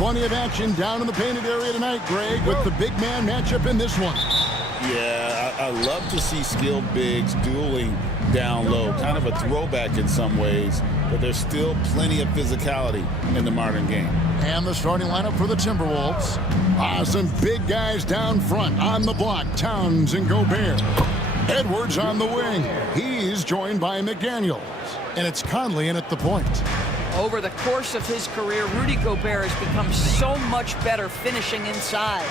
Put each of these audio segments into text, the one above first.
Plenty of action down in the painted area tonight, Greg, with the big man matchup in this one. Yeah, I love to see skilled bigs dueling down low. Kind of a throwback in some ways, but there's still plenty of physicality in the modern game. And the starting lineup for the Timberwolves. Some big guys down front on the block. Towns and Gobert. Edwards on the wing. He's joined by McDaniels. And it's Conley in at the point. Over the course of his career, Rudy Gobert has become so much better finishing inside.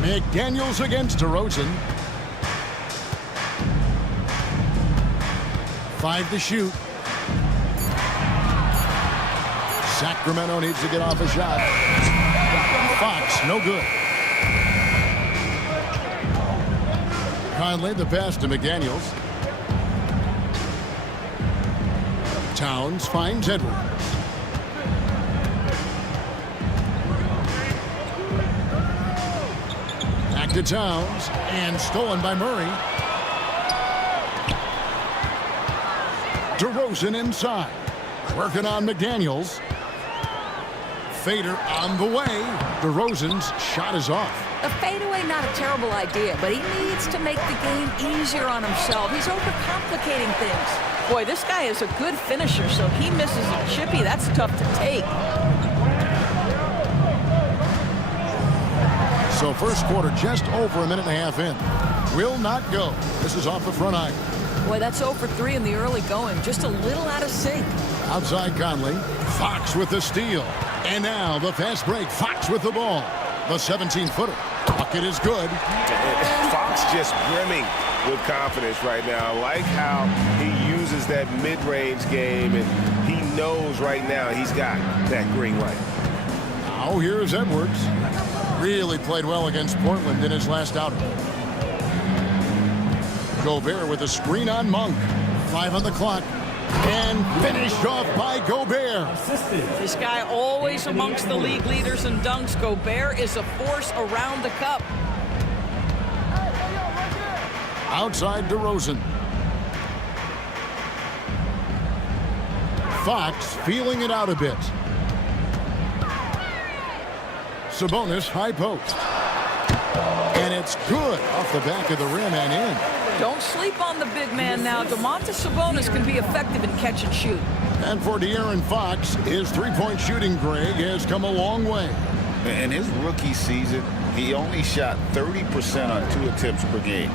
McDaniels against DeRozan. 5 to shoot. Sacramento needs to get off a shot. Fox, no good. Conley, the pass to McDaniels. Towns finds Edwards. Back to Towns, and stolen by Murray. DeRozan inside. Working on McDaniels. Fader on the way. DeRozan's shot is off. The fadeaway, not a terrible idea, but he needs to make the game easier on himself. He's overcomplicating things. Boy, this guy is a good finisher, so he misses a chippy. That's tough to take. So first quarter just over a minute and a half in. Will not go. This is off the front iron. Boy, that's 0 for 3 in the early going. Just a little out of sync. Outside Conley. Fox with the steal. And now the fast break. Fox with the ball. The 17-footer. Bucket is good. Fox just brimming with confidence right now. I like how he uses that mid-range game, and he knows right now he's got that green light. Now here's Edwards. Really played well against Portland in his last outing. Gobert with a screen on Monk. 5 on the clock. And finished off by Gobert. This guy always amongst the league leaders in dunks. Gobert is a force around the cup. Outside DeRozan. Fox feeling it out a bit. Sabonis high post. And it's good off the back of the rim and in. Don't sleep on the big man now. Domantas Sabonis can be effective in catch and shoot. And for De'Aaron Fox, his three-point shooting, Greg, has come a long way. In his rookie season, he only shot 30% on 2 attempts per game.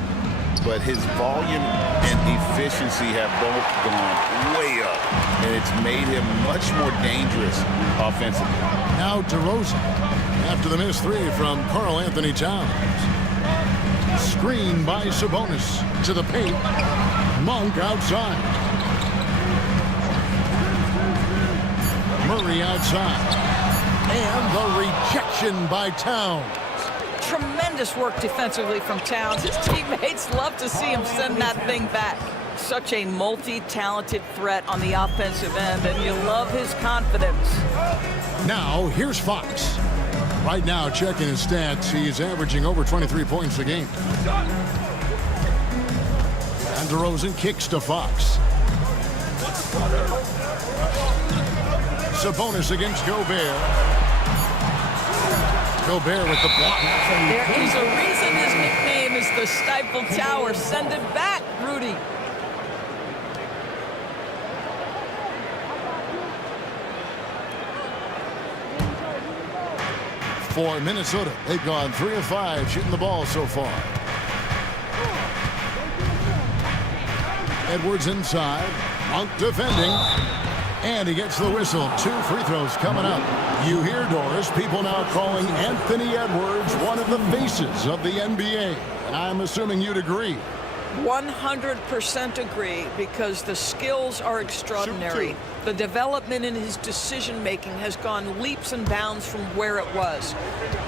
But his volume and efficiency have both gone way up. And it's made him much more dangerous offensively. Now DeRozan, after the missed 3 from Karl Anthony Towns. Screen by Sabonis to the paint. Monk outside. Murray outside. And the rejection by Towns. Tremendous work defensively from Towns. His teammates love to see him send that thing back. Such a multi-talented threat on the offensive end, and you love his confidence. Now, here's Fox. Right now, checking his stats, he's averaging over 23 points a game. And DeRozan kicks to Fox. Sabonis against Gobert. Gobert with the block. There is a reason his nickname is the Stifle Tower. Send it back, Rudy. For Minnesota, they've gone 3 of 5 shooting the ball so far. Edwards inside. Monk defending. And he gets the whistle. 2 free throws coming up. You hear, Doris, people now calling Anthony Edwards one of the faces of the NBA. And I'm assuming you'd agree. 100% agree, because the skills are extraordinary. The development in his decision-making has gone leaps and bounds from where it was.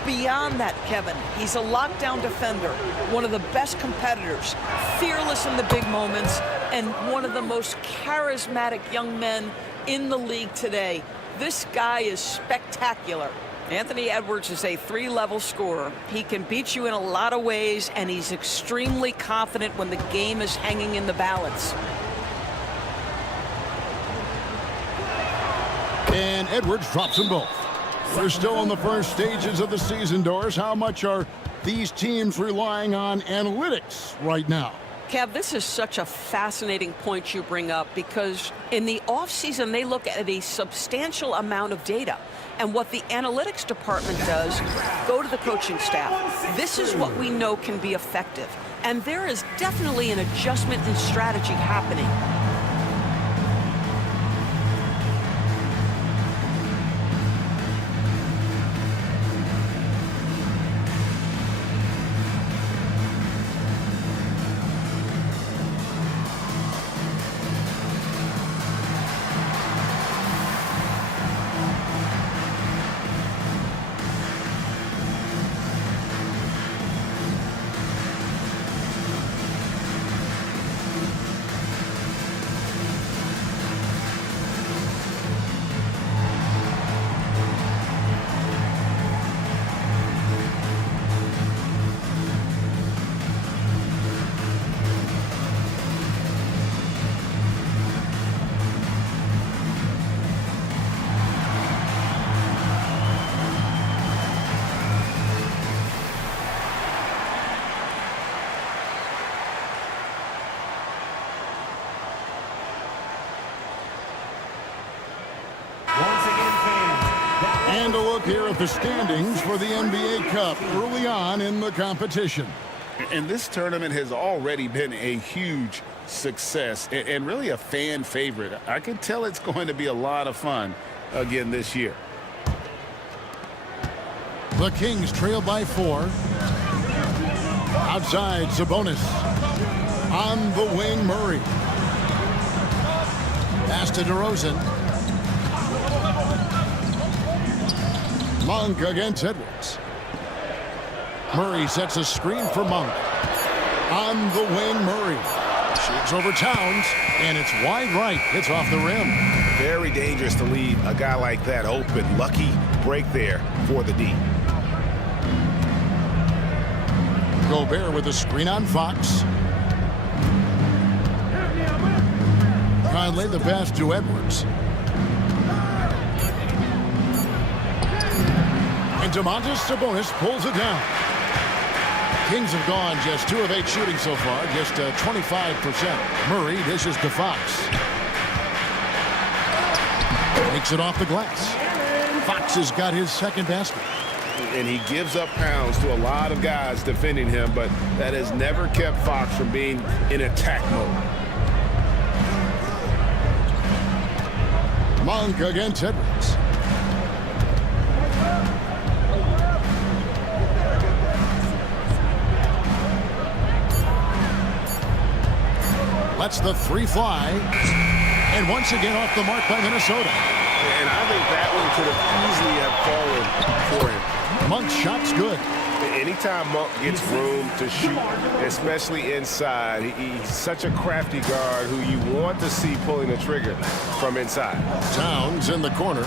Beyond that, Kevin, he's a lockdown defender, one of the best competitors, fearless in the big moments, and one of the most charismatic young men in the league today. This guy is spectacular. Anthony Edwards is a 3-level scorer. He can beat you in a lot of ways, and he's extremely confident when the game is hanging in the balance. And Edwards drops them both. We're still in the first stages of the season, Doris. How much are these teams relying on analytics right now? Kev, this is such a fascinating point you bring up, because in the offseason, they look at a substantial amount of data. And what the analytics department does, go to the coaching staff. This is what we know can be effective. And there is definitely an adjustment in strategy happening. And a look here at the standings for the NBA Cup early on in the competition. And this tournament has already been a huge success and really a fan favorite. I can tell it's going to be a lot of fun again this year. The Kings trail by 4. Outside, Sabonis. On the wing, Murray. Pass to DeRozan. Monk against Edwards. Murray sets a screen for Monk. On the wing, Murray. Shoots over Towns, and it's wide right. It's off the rim. Very dangerous to leave a guy like that open. Lucky break there for the D. Gobert with a screen on Fox. Conley the pass to Edwards. And Domantas Sabonis pulls it down. Kings have gone just 2 of 8 shooting so far, just 25%. Murray dishes to Fox. Takes it off the glass. Fox has got his second basket. And he gives up pounds to a lot of guys defending him, but that has never kept Fox from being in attack mode. Monk against Edwards. Lets the 3 fly. And once again off the mark by Minnesota. And I think that one could have easily have fallen for him. Monk's shot's good. Anytime Monk gets room to shoot, especially inside, he's such a crafty guard who you want to see pulling the trigger from inside. Towns in the corner.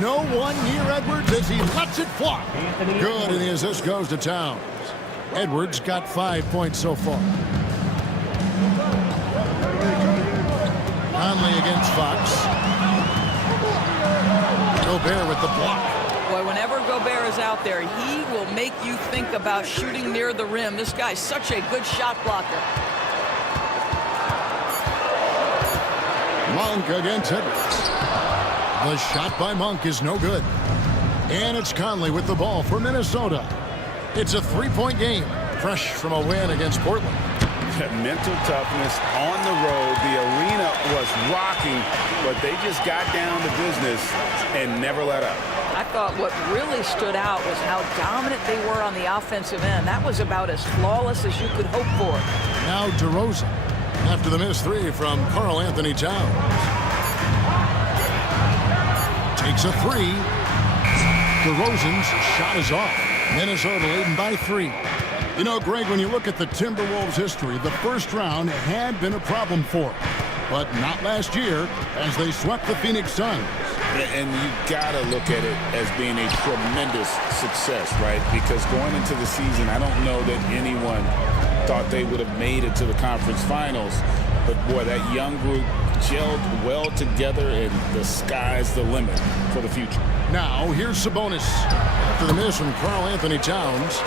No one near Edwards as he lets it fly. Good, and the assist goes to Towns. Edwards got 5 points so far. Conley against Fox. Gobert with the block. Boy, whenever Gobert is out there, he will make you think about shooting near the rim. This guy's such a good shot blocker. Monk against Edwards. The shot by Monk is no good. And it's Conley with the ball for Minnesota. It's a 3-point game, fresh from a win against Portland. Mental toughness on the road. The arena was rocking, but they just got down to business and never let up. I thought what really stood out was how dominant they were on the offensive end. That was about as flawless as you could hope for. Now DeRozan after the missed 3 from Karl Anthony Towns. Takes a 3. DeRozan's shot is off. Minnesota leading by 3. You know, Greg, when you look at the Timberwolves' history, the first round had been a problem for them, but not last year as they swept the Phoenix Suns. And you got to look at it as being a tremendous success, right? Because going into the season, I don't know that anyone thought they would have made it to the conference finals. But, boy, that young group gelled well together, and the sky's the limit for the future. Now, here's Sabonis. After the miss from Karl Anthony Towns.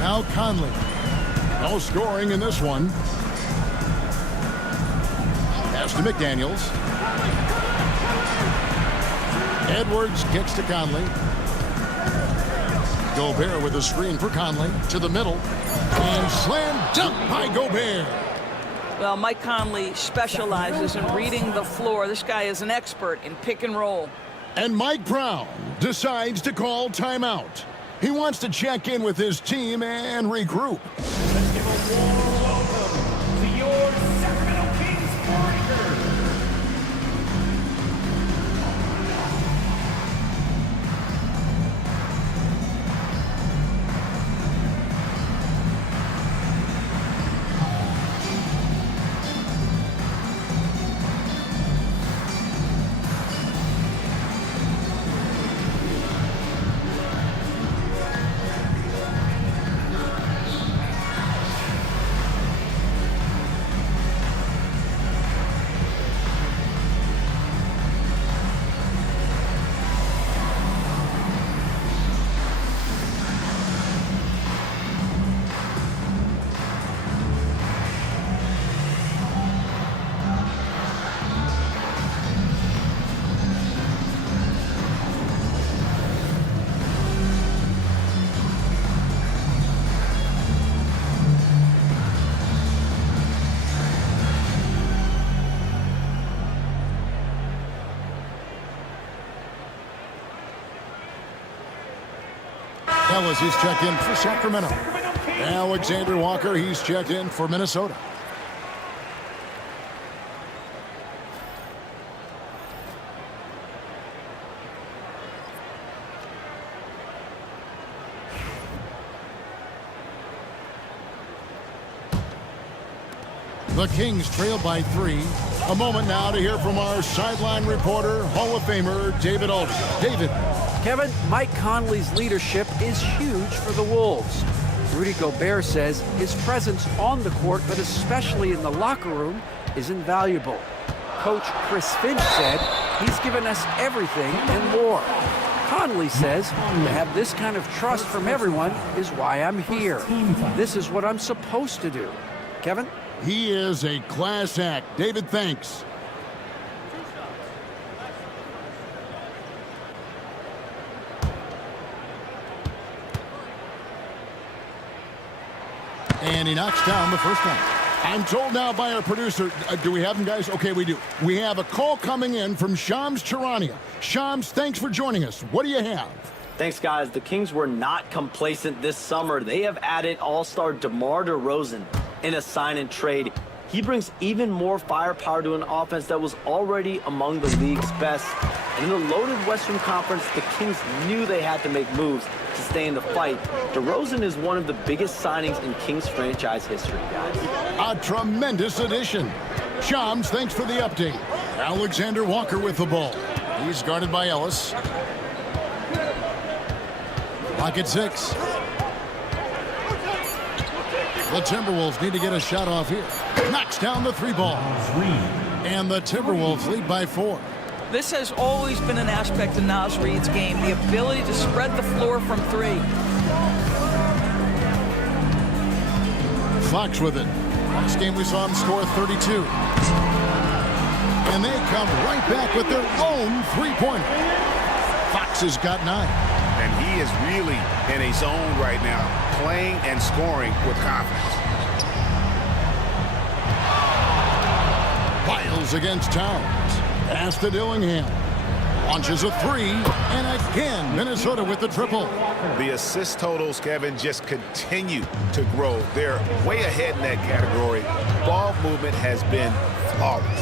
Now Conley. No scoring in this one. Pass to McDaniels. Edwards kicks to Conley. Gobert with a screen for Conley. To the middle. And slam dunk by Gobert. Well, Mike Conley specializes in reading the floor. This guy is an expert in pick and roll. And Mike Brown decides to call timeout. He wants to check in with his team and regroup. Let's give a warm welcome to your Sacramento Kings Warriors. Ellis, he's checked in for Sacramento. Alexander Walker, he's checked in for Minnesota. The Kings trail by 3. A moment now to hear from our sideline reporter, Hall of Famer David Aldridge. David. Kevin, Mike Conley's leadership is huge for the Wolves. Rudy Gobert says his presence on the court, but especially in the locker room, is invaluable. Coach Chris Finch said he's given us everything and more. Conley says to have this kind of trust from everyone is why I'm here. This is what I'm supposed to do. Kevin? He is a class act. David, thanks. And he knocks down the first one. I'm told now by our producer, do we have him, guys? Okay, we do. We have a call coming in from Shams Charania. Shams, thanks for joining us. What do you have? Thanks, guys. The Kings were not complacent this summer. They have added all-star DeMar DeRozan in a sign-and-trade. He brings even more firepower to an offense that was already among the league's best. And in the loaded Western Conference, the Kings knew they had to make moves to stay in the fight. DeRozan is one of the biggest signings in Kings franchise history, guys. A tremendous addition. Shams, thanks for the update. Alexander Walker with the ball. He's guarded by Ellis. Lock at 6. The Timberwolves need to get a shot off here. Knocks down the 3 ball. And the Timberwolves lead by 4. This has always been an aspect of Naz Reid's game, the ability to spread the floor from 3. Fox with it. Last game we saw him score 32. And they come right back with their own 3-pointer. Fox has got 9. And he is really in a zone right now, playing and scoring with confidence. Biles against Towns. Pass to Dillingham. Launches a 3. And again, Minnesota with the triple. The assist totals, Kevin, just continue to grow. They're way ahead in that category. Ball movement has been flawless.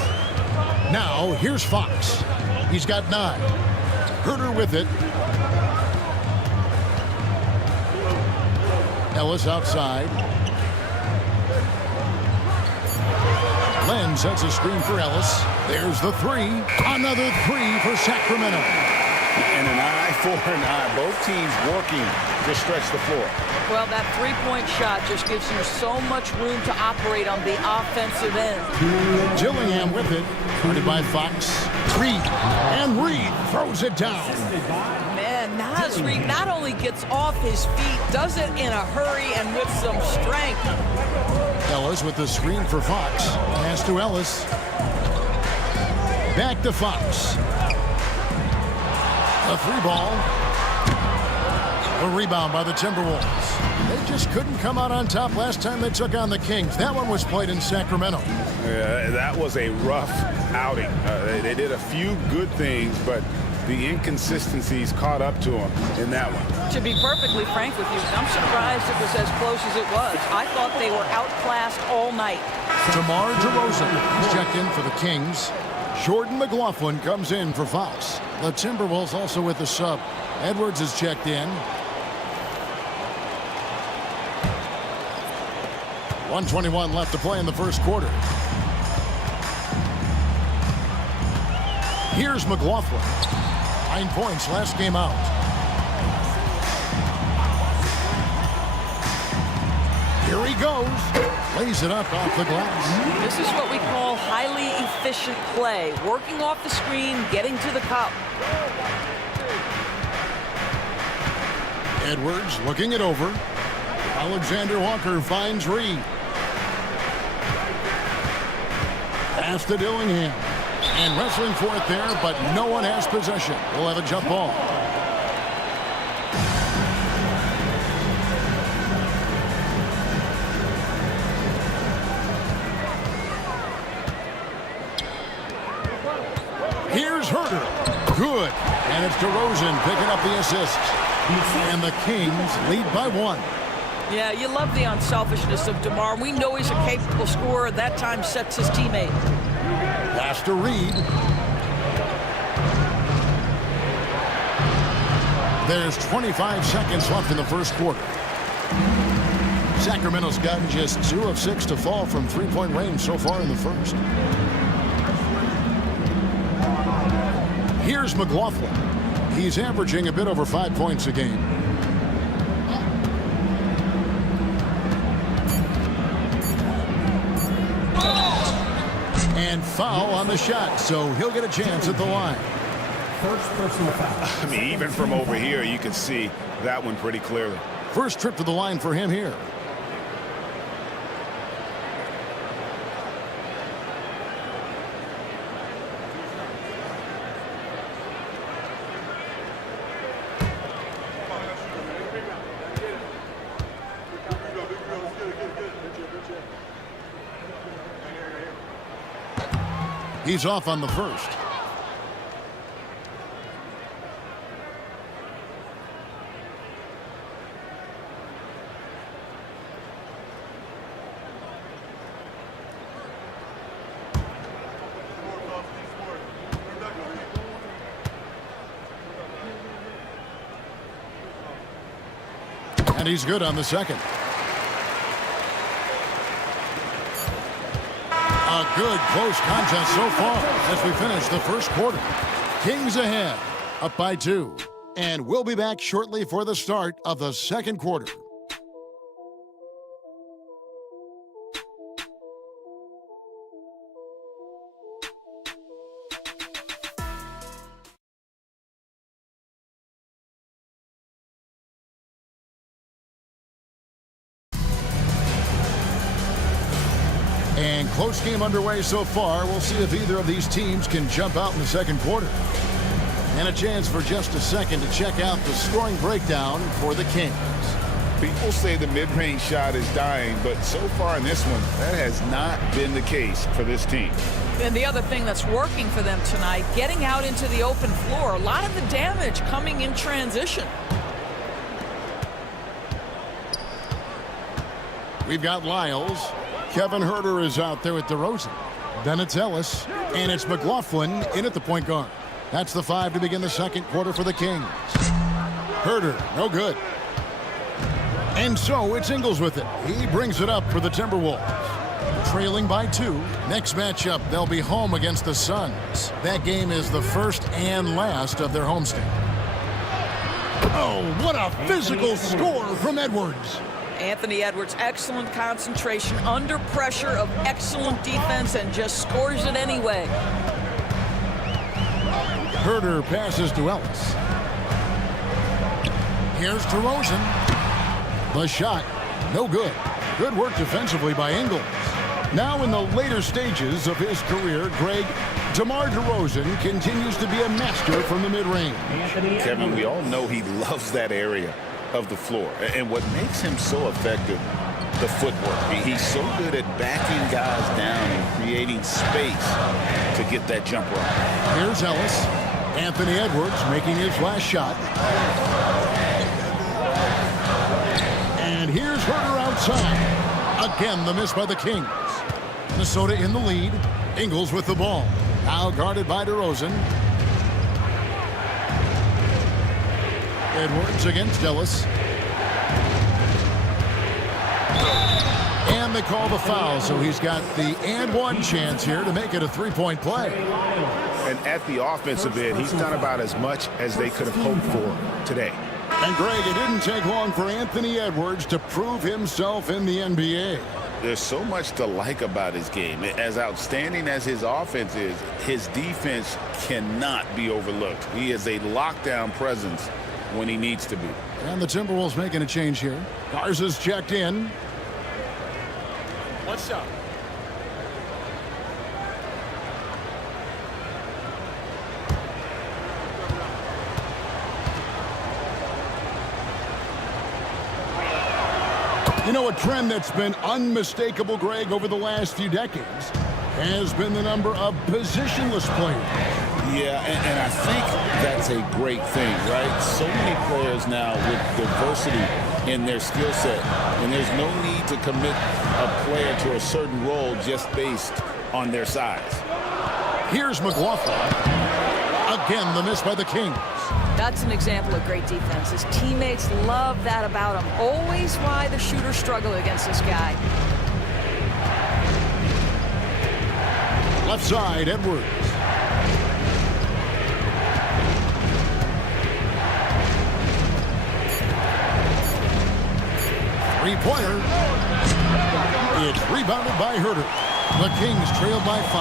Now, here's Fox. He's got 9. Herter with it. Ellis outside. Len sets a screen for Ellis. There's the 3. Another 3 for Sacramento. And an eye for an eye. Both teams working to stretch the floor. Well, that three-point shot just gives you so much room to operate on the offensive end. Gillingham with it. Guarded by Fox. Reed. And Reed throws it down. Man, Naz Reid not only gets off his feet, does it in a hurry and with some strength. Ellis with the screen for Fox. Pass to Ellis. Back to Fox. A three ball. A rebound by the Timberwolves. They just couldn't come out on top last time they took on the Kings. That one was played in Sacramento. Yeah, that was a rough outing. They did a few good things, but the inconsistencies caught up to them in that one. To be perfectly frank with you, I'm surprised it was as close as it was. I thought they were outclassed all night. DeMar DeRozan is checked in for the Kings. Jordan McLaughlin comes in for Fox. The Timberwolves also with the sub. Edwards is checked in. 1:21 left to play in the first quarter. Here's McLaughlin. 9 points last game out. Here he goes. Lays it up off the glass. This is what we call highly efficient play. Working off the screen, getting to the cup. Edwards looking it over. Alexander Walker finds Reed. Pass to Dillingham. And wrestling for it there, but no one has possession. We'll have a jump ball. Here's Herter. Good. And it's DeRozan picking up the assist. And the Kings lead by 1. Yeah, you love the unselfishness of DeMar. We know he's a capable scorer. That time sets his teammate. Pass to Reed. There's 25 seconds left in the first quarter. Sacramento's gotten just 2 of 6 to fall from three-point range so far in the first. Here's McLaughlin. He's averaging a bit over 5 points a game. And foul on the shot, so he'll get a chance at the line. First personal foul. I mean, even from over here, you can see that one pretty clearly. First trip to the line for him here. He's off on the first. And he's good on the second. A good close contest so far as we finish the first quarter. Kings ahead, up by 2. And we'll be back shortly for the start of the second quarter. And close game underway so far. We'll see if either of these teams can jump out in the second quarter. And a chance for just a second to check out the scoring breakdown for the Kings. People say the mid-range shot is dying, but so far in this one, that has not been the case for this team. And the other thing that's working for them tonight, getting out into the open floor. A lot of the damage coming in transition. We've got Lyles. Kevin Herter is out there with DeRozan. Then it's Ellis. And it's McLaughlin in at the point guard. That's the 5 to begin the second quarter for the Kings. Herter, no good. And so it's Ingles with it. He brings it up for the Timberwolves. trailing by 2. Next matchup, they'll be home against the Suns. That game is the first and last of their homestand. Oh, what a physical score from Edwards. Anthony Edwards, excellent concentration under pressure of excellent defense and just scores it anyway. Herter passes to Ellis. Here's DeRozan. The shot, no good. Good work defensively by Ingles. Now in the later stages of his career, Greg, DeMar DeRozan continues to be a master from the mid-range. Kevin, we all know he loves that area of the floor. And what makes him so effective, the footwork. He's so good at backing guys down and creating space to get that jumper off. Here's Ellis. Anthony Edwards making his last shot. And here's Herter outside. Again, the miss by the Kings. Minnesota in the lead. Ingles with the ball. Now guarded by DeRozan. Edwards against Ellis. And they call the foul, so he's got the and one chance here to make it a three-point play. And at the offensive end, he's done about as much as they could have hoped for today. And Greg, it didn't take long for Anthony Edwards to prove himself in the NBA. There's so much to like about his game. As outstanding as his offense is, his defense cannot be overlooked. He is a lockdown presence when he needs to be. And the Timberwolves making a change here. Garza's checked in. What's up? You know, a trend that's been unmistakable, Greg, over the last few decades has been the number of positionless players. Yeah, and I think that's a great thing, right? So many players now with diversity in their skill set, and there's no need to commit a player to a certain role just based on their size. Here's McLaughlin. Again, the miss by the Kings. That's an example of great defense. His teammates love that about him. Always why the shooters struggle against this guy. Left side, Edwards. Three-pointer. It's rebounded by Herter. The Kings trailed by 5.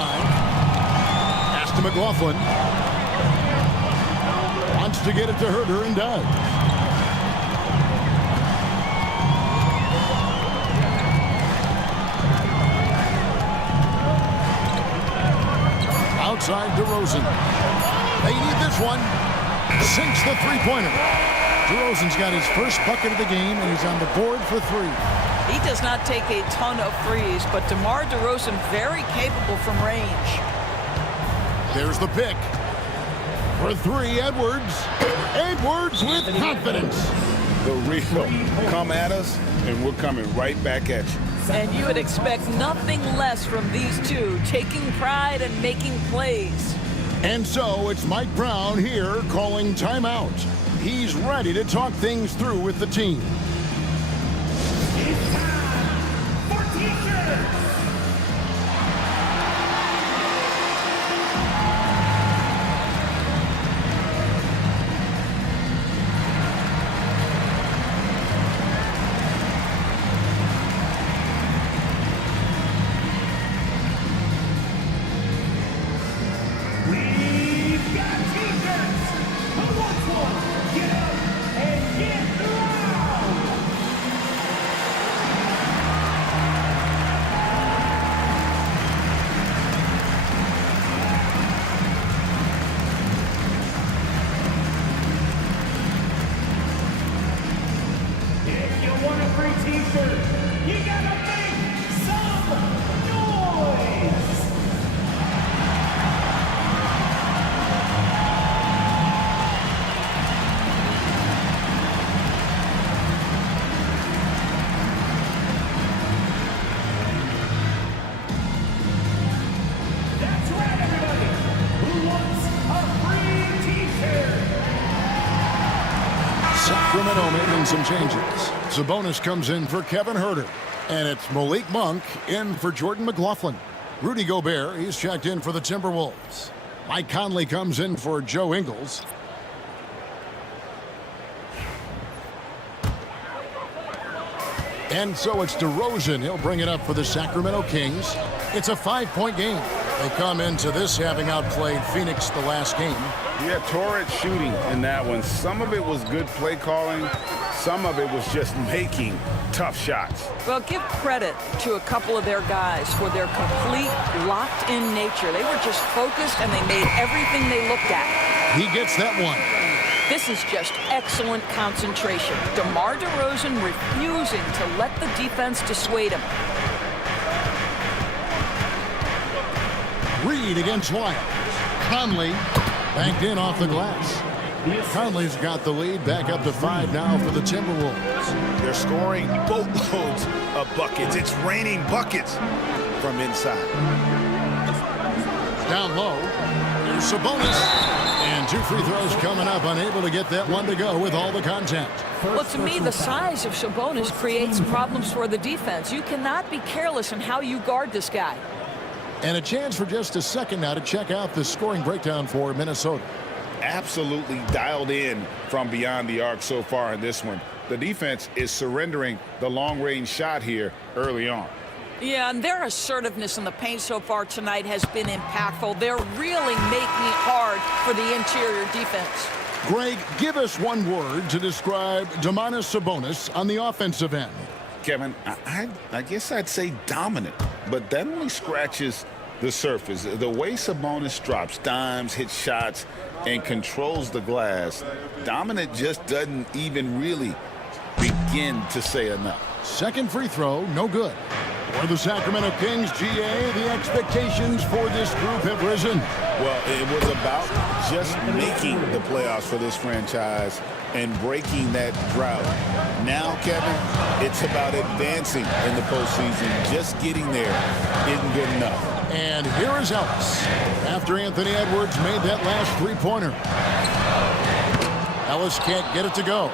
Pass to McLaughlin. Wants to get it to Herter and does. Outside DeRozan. They need this one. Sinks the three-pointer. DeRozan's got his first bucket of the game, and he's on the board for 3. He does not take a ton of threes, but DeMar DeRozan very capable from range. There's the pick. For 3, Edwards. Edwards with confidence. The real come at us, and we're coming right back at you. And you would expect nothing less from these two, taking pride and making plays. And so it's Mike Brown here calling timeout. He's ready to talk things through with the team. It's time for T-shirts. We've got T-shirts. Who wants one? Get up and get loud. If you want a free T-shirt, you gotta make some noise. That's right, everybody. Who wants a free T-shirt? Sacramento making some changes. Sabonis comes in for Kevin Herter. And it's Malik Monk in for Jordan McLaughlin. Rudy Gobert, he's checked in for the Timberwolves. Mike Conley comes in for Joe Ingles. And so it's DeRozan. He'll bring it up for the Sacramento Kings. It's a 5-point game. They come into this having outplayed Phoenix the last game. Yeah, torrid shooting in that one. Some of it was good play calling. Some of it was just making tough shots. Well, give credit to a couple of their guys for their complete locked-in nature. They were just focused, and they made everything they looked at. He gets that one. This is just excellent concentration. DeMar DeRozan refusing to let the defense dissuade him. Reed against Wild. Conley banked in off the glass. Conley's got the lead, back up to 5 now for the Timberwolves. They're scoring boatloads of buckets. It's raining buckets from inside. Down low. Here's Sabonis. And 2 free throws coming up, unable to get that one to go with all the contact. Well, to me, the size of Sabonis creates problems for the defense. You cannot be careless in how you guard this guy. And a chance for just a second now to check out the scoring breakdown for Minnesota. Absolutely dialed in from beyond the arc so far in this one. The defense is surrendering the long-range shot here early on. Yeah, and their assertiveness in the paint so far tonight has been impactful. They're really making it hard for the interior defense. Greg, give us one word to describe Domantas Sabonis on the offensive end. Kevin, I guess I'd say dominant, but that only scratches the surface. The way Sabonis drops dimes, hits shots, and controls the glass, dominant just doesn't even really begin to say enough. Second free throw, no good. For the Sacramento Kings, GA, the expectations for this group have risen. Well, it was about just making the playoffs for this franchise and breaking that drought. Now, Kevin, it's about advancing in the postseason. Just getting there isn't good enough. And here is Ellis after Anthony Edwards made that last three-pointer. Ellis can't get it to go.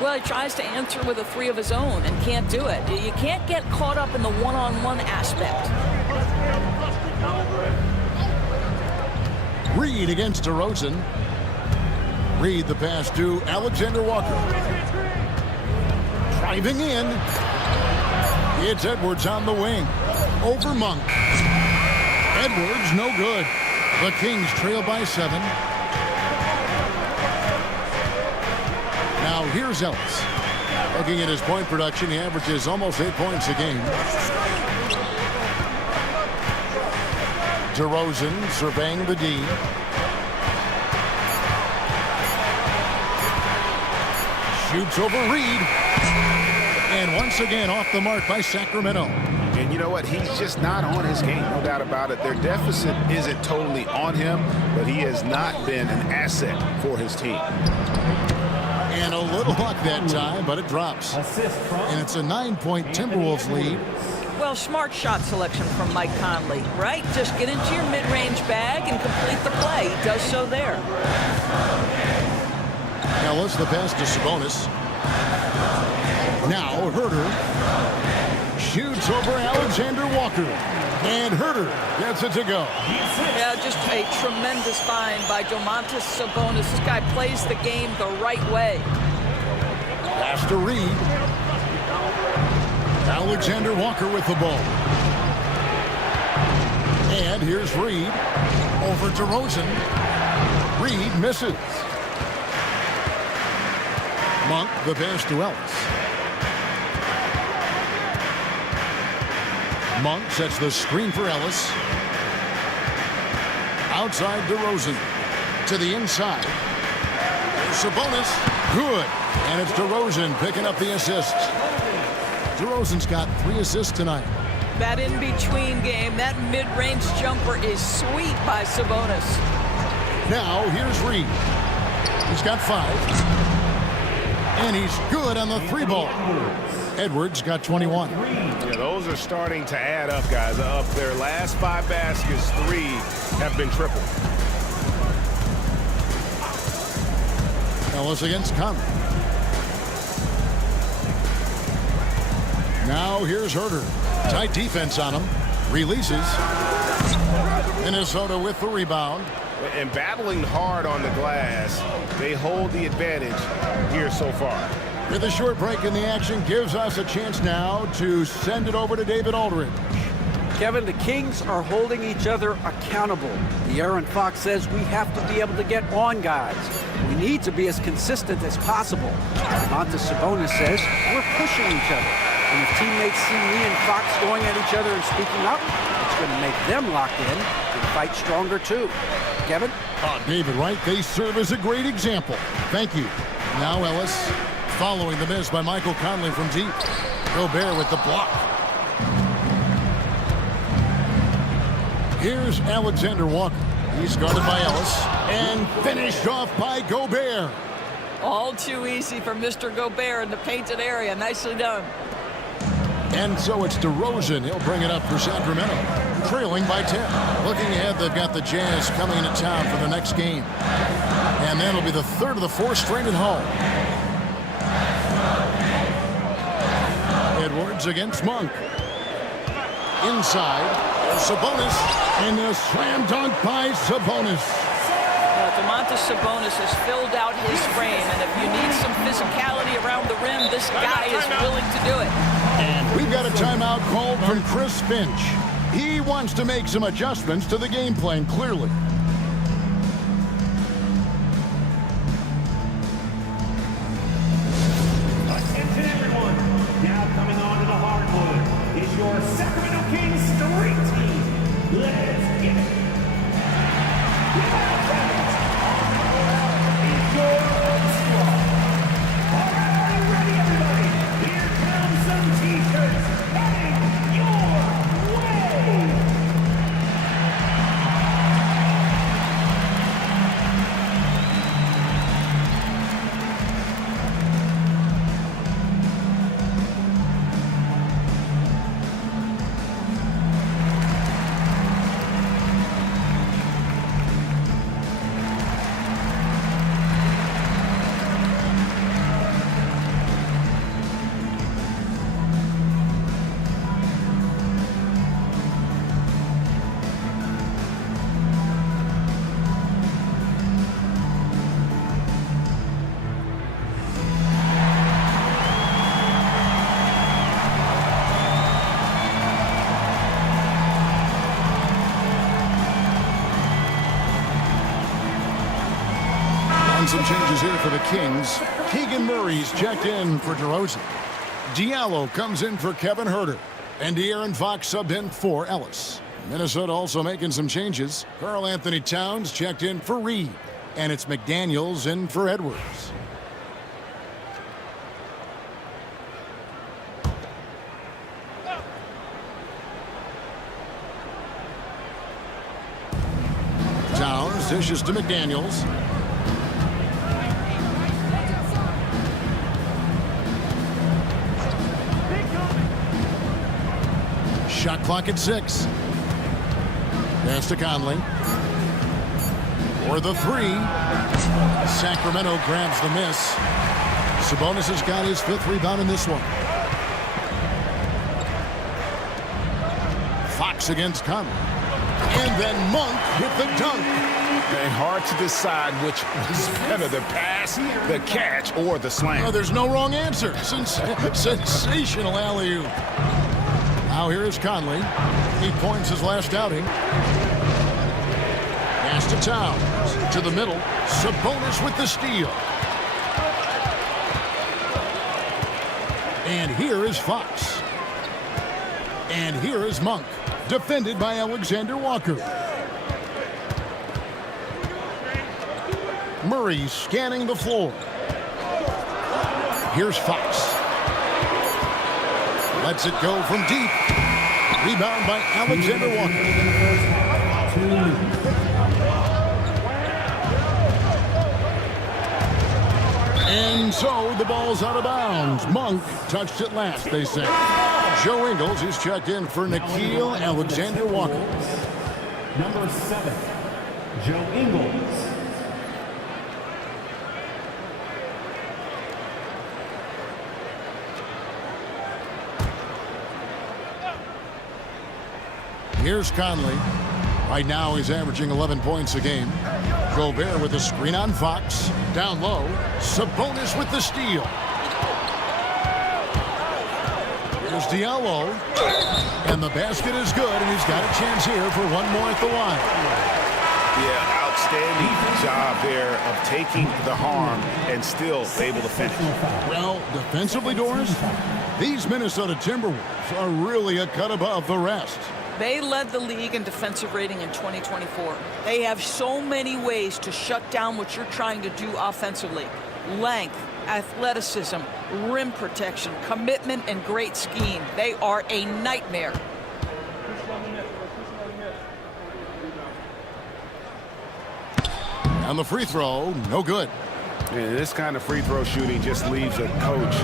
Well, he tries to answer with a three of his own and can't do it. You can't get caught up in the one-on-one aspect. Reed against DeRozan. Reed the pass to Alexander Walker. Driving in. It's Edwards on the wing. Over Monk. Edwards no good. The Kings trail by 7. Now here's Ellis. Looking at his point production, he averages almost 8 points a game. DeRozan surveying the D. Shoots over Reed. And once again off the mark by Sacramento. And you know what? He's just not on his game, no doubt about it. Their deficit isn't totally on him, but he has not been an asset for his team. And a little luck that time, but it drops. And it's a 9-point Timberwolves lead. Well, smart shot selection from Mike Conley, right? Just get into your mid-range bag and complete the play. He does so there. Ellis, the pass to Sabonis. Now Herter shoots over Alexander Walker. And Herter gets it to go. Yeah, just a tremendous find by Domantas Sabonis. This guy plays the game the right way. Pass to Reed. Alexander Walker with the ball. And here's Reed. Over to DeRozan. Reed misses. Monk, the pass to Ellis. Monk sets the screen for Ellis. Outside DeRozan. To the inside. Sabonis. Good. And it's DeRozan picking up the assist. DeRozan's got 3 assists tonight. That in-between game, that mid-range jumper is sweet by Sabonis. Now here's Reed. He's got 5. And he's good on the 3-ball. Edwards got 21. Yeah, those are starting to add up, guys. Up their last 5 baskets, 3 have been triple. Ellis against Conley. Now here's Herter. Tight defense on him. Releases. Minnesota with the rebound. And battling hard on the glass, they hold the advantage here so far. With a short break in the action, gives us a chance now to send it over to David Aldridge. Kevin, the Kings are holding each other accountable. De'Aaron Fox says we have to be able to get on guys. We need to be as consistent as possible. Domantas Sabonis says we're pushing each other. And if teammates see me and Fox going at each other and speaking up, it's going to make them locked in and fight stronger too. Kevin? David Wright, they serve as a great example. Thank you. Now Ellis, following the miss by Michael Conley from deep. Gobert with the block. Here's Alexander Walker. He's guarded by Ellis and finished off by Gobert. All too easy for Mr. Gobert in the painted area. Nicely done. And so it's DeRozan. He'll bring it up for Sacramento, trailing by 10. Looking ahead, they've got the Jazz coming into town for the next game. And that'll be the third of the fourth straight at home. Edwards against Monk. Inside. Sabonis, and a slam dunk by Sabonis. Domantas Sabonis has filled out his frame, and if you need some physicality around the rim, this guy is willing to do it. And we've got a timeout called from Chris Finch. He wants to make some adjustments to the game plan, clearly. Attention everyone, now coming on to the hardwood is your Sacramento Kings Street Team. Let's get it. It's your squad. All right, are you ready, everybody? Here comes some t-shirts heading your way. Some changes here for the Kings. Keegan Murray's checked in for DeRozan. Diallo comes in for Kevin Herter. And De'Aaron Fox subbed in for Ellis. Minnesota also making some changes. Karl Anthony Towns checked in for Reed. And it's McDaniels in for Edwards. Towns dishes to McDaniels. Shot clock at 6. Pass to Conley. For the 3. Sacramento grabs the miss. Sabonis has got his 5th rebound in this one. Fox against Conley. And then Monk with the dunk. And hard to decide which was better, the pass, the catch, or the slam. Oh, there's no wrong answer. Sensational alley-oop. Now here is Conley. 8 points his last outing. Pass to Towns. To the middle. Sabonis with the steal. And here is Fox. And here is Monk. Defended by Alexander Walker. Murray scanning the floor. Here's Fox. Lets it go from deep. Rebound by Alexander Walker. And so the ball's out of bounds. Monk touched it last, they say. Joe Ingles is checked in for Nickeil Alexander-Walker. Number 7, Joe Ingles. Here's Conley. Right now he's averaging 11 points a game. Gobert with the screen on Fox. Down low. Sabonis with the steal. Here's Diallo. And the basket is good, and he's got a chance here for one more at the line. Yeah, outstanding job there of taking the harm and still able to finish. Well, defensively, Doris, these Minnesota Timberwolves are really a cut above the rest. They led the league in defensive rating in 2024. They have so many ways to shut down what you're trying to do offensively. Length, athleticism, rim protection, commitment, and great scheme. They are a nightmare. On the free throw, no good. And this kind of free throw shooting just leaves a coach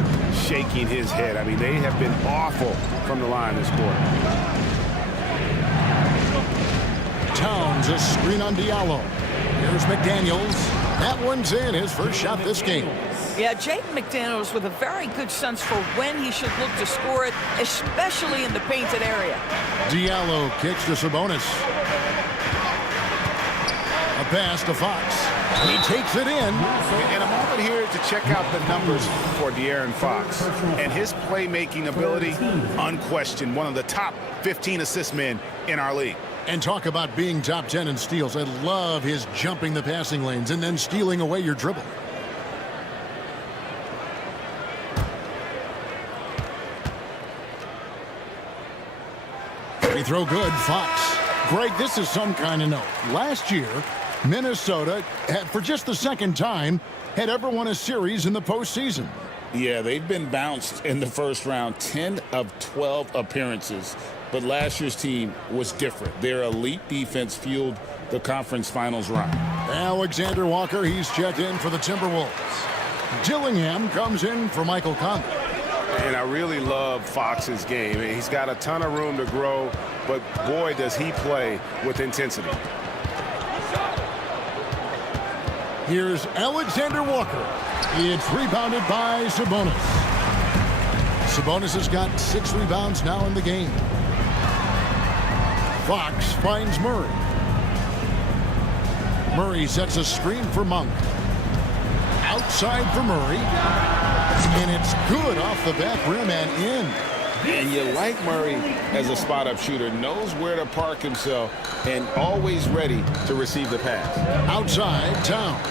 shaking his head. I mean, they have been awful from the line this quarter. Towns, a screen on Diallo. Here's McDaniels. That one's in, his first shot this game. Yeah, Jaden McDaniels with a very good sense for when he should look to score it, especially in the painted area. Diallo kicks to Sabonis. A pass to Fox. He takes it in. And a moment here to check out the numbers for De'Aaron Fox. And his playmaking ability, unquestioned, one of the top 15 assist men in our league. And talk about being top 10 in steals. I love his jumping the passing lanes and then stealing away your dribble. Free throw good, Fox. Greg, this is some kind of note. Last year, Minnesota, for just the second time, had ever won a series in the postseason. Yeah, they've been bounced in the first round, 10 of 12 appearances. But last year's team was different. Their elite defense fueled the conference finals run. Alexander Walker, he's checked in for the Timberwolves. Dillingham comes in for Michael Conley. And I really love Fox's game. He's got a ton of room to grow, but boy, does he play with intensity. Here's Alexander Walker. It's rebounded by Sabonis. Sabonis has got 6 rebounds now in the game. Fox finds Murray. Murray sets a screen for Monk. Outside for Murray. And it's good off the back rim and in. And you like Murray as a spot-up shooter, knows where to park himself, and always ready to receive the pass. Outside, Towns.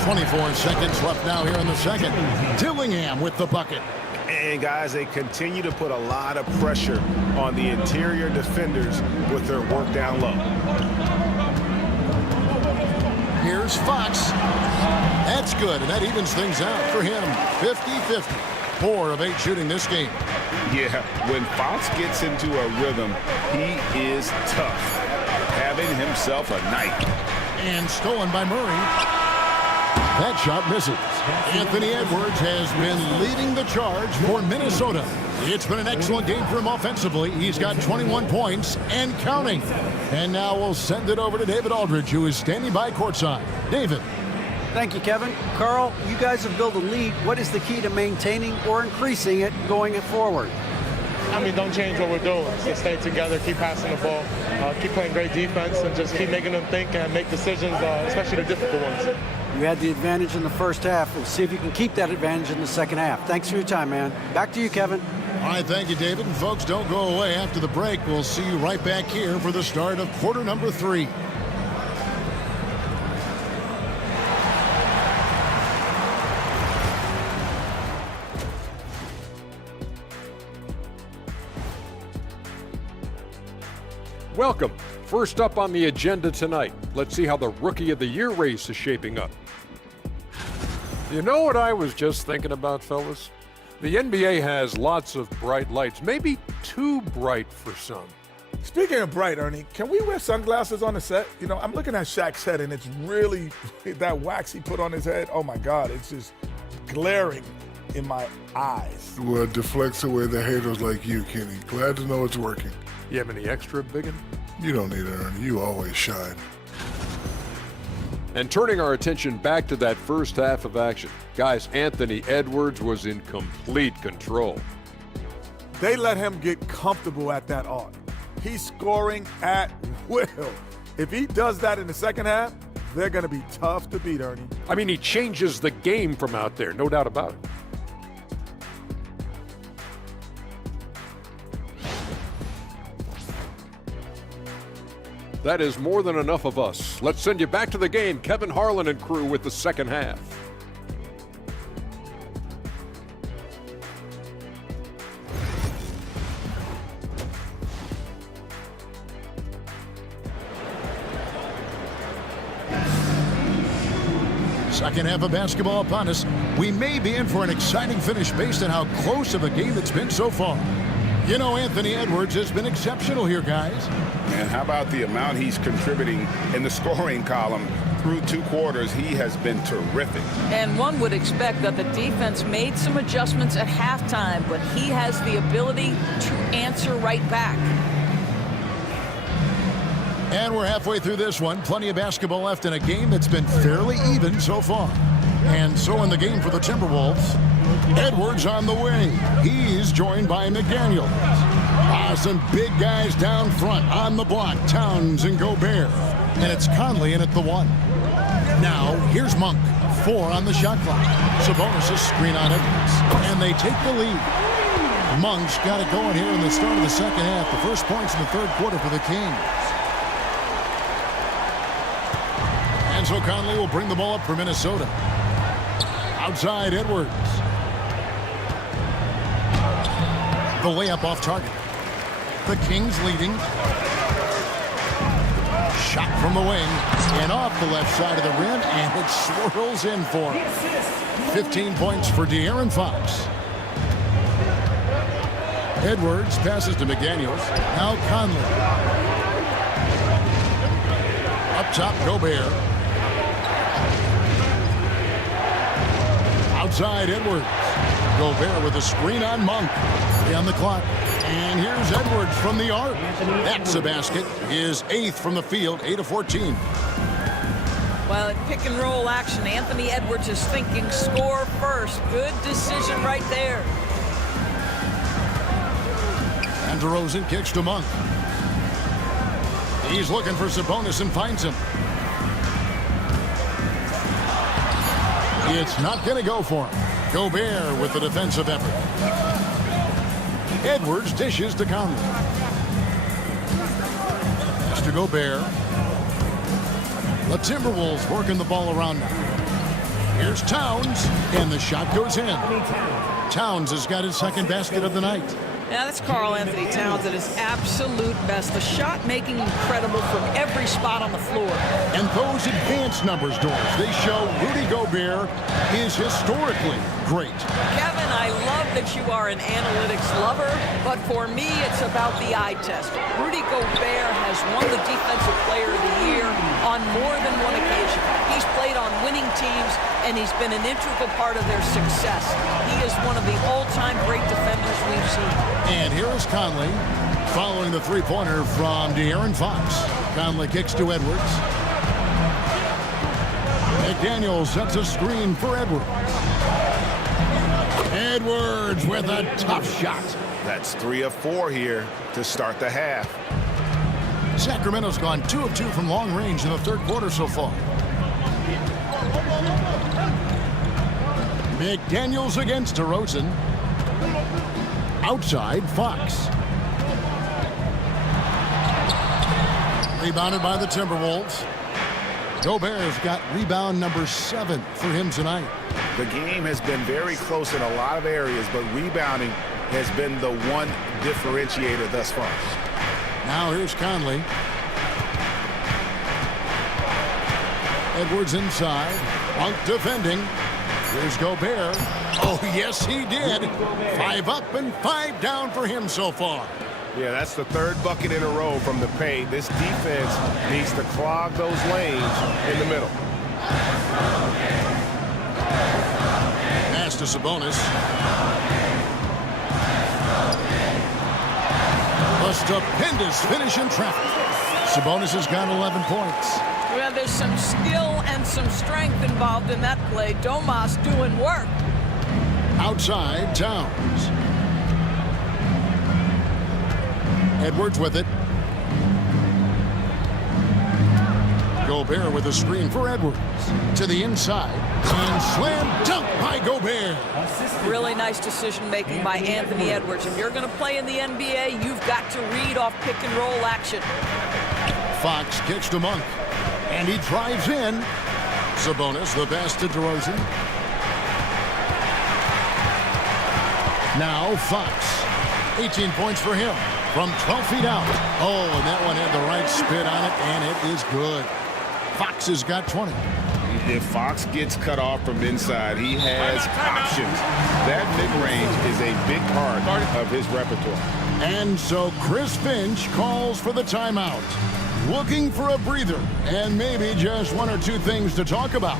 .24 seconds left now here in the second. Dillingham with the bucket. And guys, they continue to put a lot of pressure on the interior defenders with their work down low. Here's Fox. That's good, and that evens things out for him. 50-50. 4 of 8 shooting this game. Yeah, when Fox gets into a rhythm, he is tough. Having himself a night. And stolen by Murray. That shot misses. Anthony Edwards has been leading the charge for Minnesota. It's been an excellent game for him offensively. He's got 21 points and counting. And now we'll send it over to David Aldridge, who is standing by courtside. David. Thank you, Kevin. Carl, you guys have built a lead. What is the key to maintaining or increasing it going forward? I mean, don't change what we're doing. Just stay together, keep passing the ball, keep playing great defense, and just keep making them think and make decisions, especially the difficult ones. You had the advantage in the first half. We'll see if you can keep that advantage in the second half. Thanks for your time, man. Back to you, Kevin. All right, thank you, David. And folks, don't go away. After the break, we'll see you right back here for the start of quarter number 3. Welcome. First up on the agenda tonight, let's see how the Rookie of the Year race is shaping up. You know what I was just thinking about, fellas? The NBA has lots of bright lights, maybe too bright for some. Speaking of bright, Ernie, can we wear sunglasses on the set? You know, I'm looking at Shaq's head, and it's really, that wax he put on his head, oh my God, it's just glaring in my eyes. Well, it deflects away the haters like you, Kenny. Glad to know it's working. You have any extra, biggin? You don't need it, Ernie. You always shine. And turning our attention back to that first half of action, guys, Anthony Edwards was in complete control. They let him get comfortable at that arc. He's scoring at will. If he does that in the second half, they're going to be tough to beat, Ernie. I mean, he changes the game from out there, no doubt about it. That is more than enough of us. Let's send you back to the game. Kevin Harlan and crew with the second half. Second half of basketball upon us. We may be in for an exciting finish based on how close of a game it's been so far. You know, Anthony Edwards has been exceptional here, guys. And how about the amount he's contributing in the scoring column through 2 quarters? He has been terrific. And one would expect that the defense made some adjustments at halftime, but he has the ability to answer right back. And we're halfway through this one. Plenty of basketball left in a game that's been fairly even so far. And so in the game for the Timberwolves, Edwards on the wing. He's joined by McDaniels. Some big guys down front on the block. Towns and Gobert. And it's Conley in at the 1. Now, here's Monk. 4 on the shot clock. Sabonis' screen on Edwards. And they take the lead. Monk's got it going here in the start of the second half. The first points in the third quarter for the Kings. And so Conley will bring the ball up for Minnesota. Outside Edwards. The layup off target. The Kings leading. Shot from the wing and off the left side of the rim, and it swirls in for him. 15 points for De'Aaron Fox. Edwards passes to McDaniels. Now Conley. Up top, Gobert. Outside Edwards. Gobert with a screen on Monk. On the clock. And here's Edwards from the arc. That's a basket. His 8th from the field, 8 of 14. Well, at pick and roll action, Anthony Edwards is thinking score first. Good decision right there. And DeRozan kicks to Monk. He's looking for Sabonis and finds him. It's not going to go for him. Gobert with the defensive effort. Edwards dishes to Conley. That's to Gobert. The Timberwolves working the ball around now. Here's Towns, and the shot goes in. Towns has got his second basket of the night. Now that's Karl Anthony Towns at his absolute best. The shot making incredible from every spot on the floor. And those advanced numbers, Doris, they show Rudy Gobert is historically great. Kevin, I love that you are an analytics lover, but for me, it's about the eye test. Rudy Gobert has won the Defensive Player of the Year on more than one occasion. He's played on winning teams, and he's been an integral part of their success. He is one of the all-time great defenders we've seen. And here is Conley following the three-pointer from De'Aaron Fox. Conley kicks to Edwards. McDaniels sets a screen for Edwards. Edwards with a tough shot. That's 3 of 4 here to start the half. Sacramento's gone 2 of 2 from long range in the third quarter so far. McDaniels against DeRozan. Outside, Fox. Rebounded by the Timberwolves. Gobert's got rebound number 7 for him tonight. The game has been very close in a lot of areas, but rebounding has been the one differentiator thus far. Now here's Conley. Edwards inside. Monk defending. Here's Gobert. Oh, yes, he did. 5 up and 5 down for him so far. Yeah, that's the 3rd bucket in a row from the paint. This defense needs to clog those lanes in the middle. Pass to Sabonis. A stupendous finish in traffic. Sabonis has got 11 points. Well, there's some skill and some strength involved in that play. Domas doing work. Outside, Towns. Edwards with it. Gobert with a screen for Edwards. To the inside. And slam dunk by Gobert. Really nice decision making by Anthony Edwards. If you're going to play in the NBA, you've got to read off pick and roll action. Fox kicks to Monk. And he drives in. Sabonis the pass to DeRozan. Now Fox. 18 points for him from 12 feet out. Oh, and that one had the right spin on it, and it is good. Fox has got 20. If Fox gets cut off from inside, he has options. That mid-range is a big part of his repertoire. And so Chris Finch calls for the timeout. Looking for a breather and maybe just one or two things to talk about.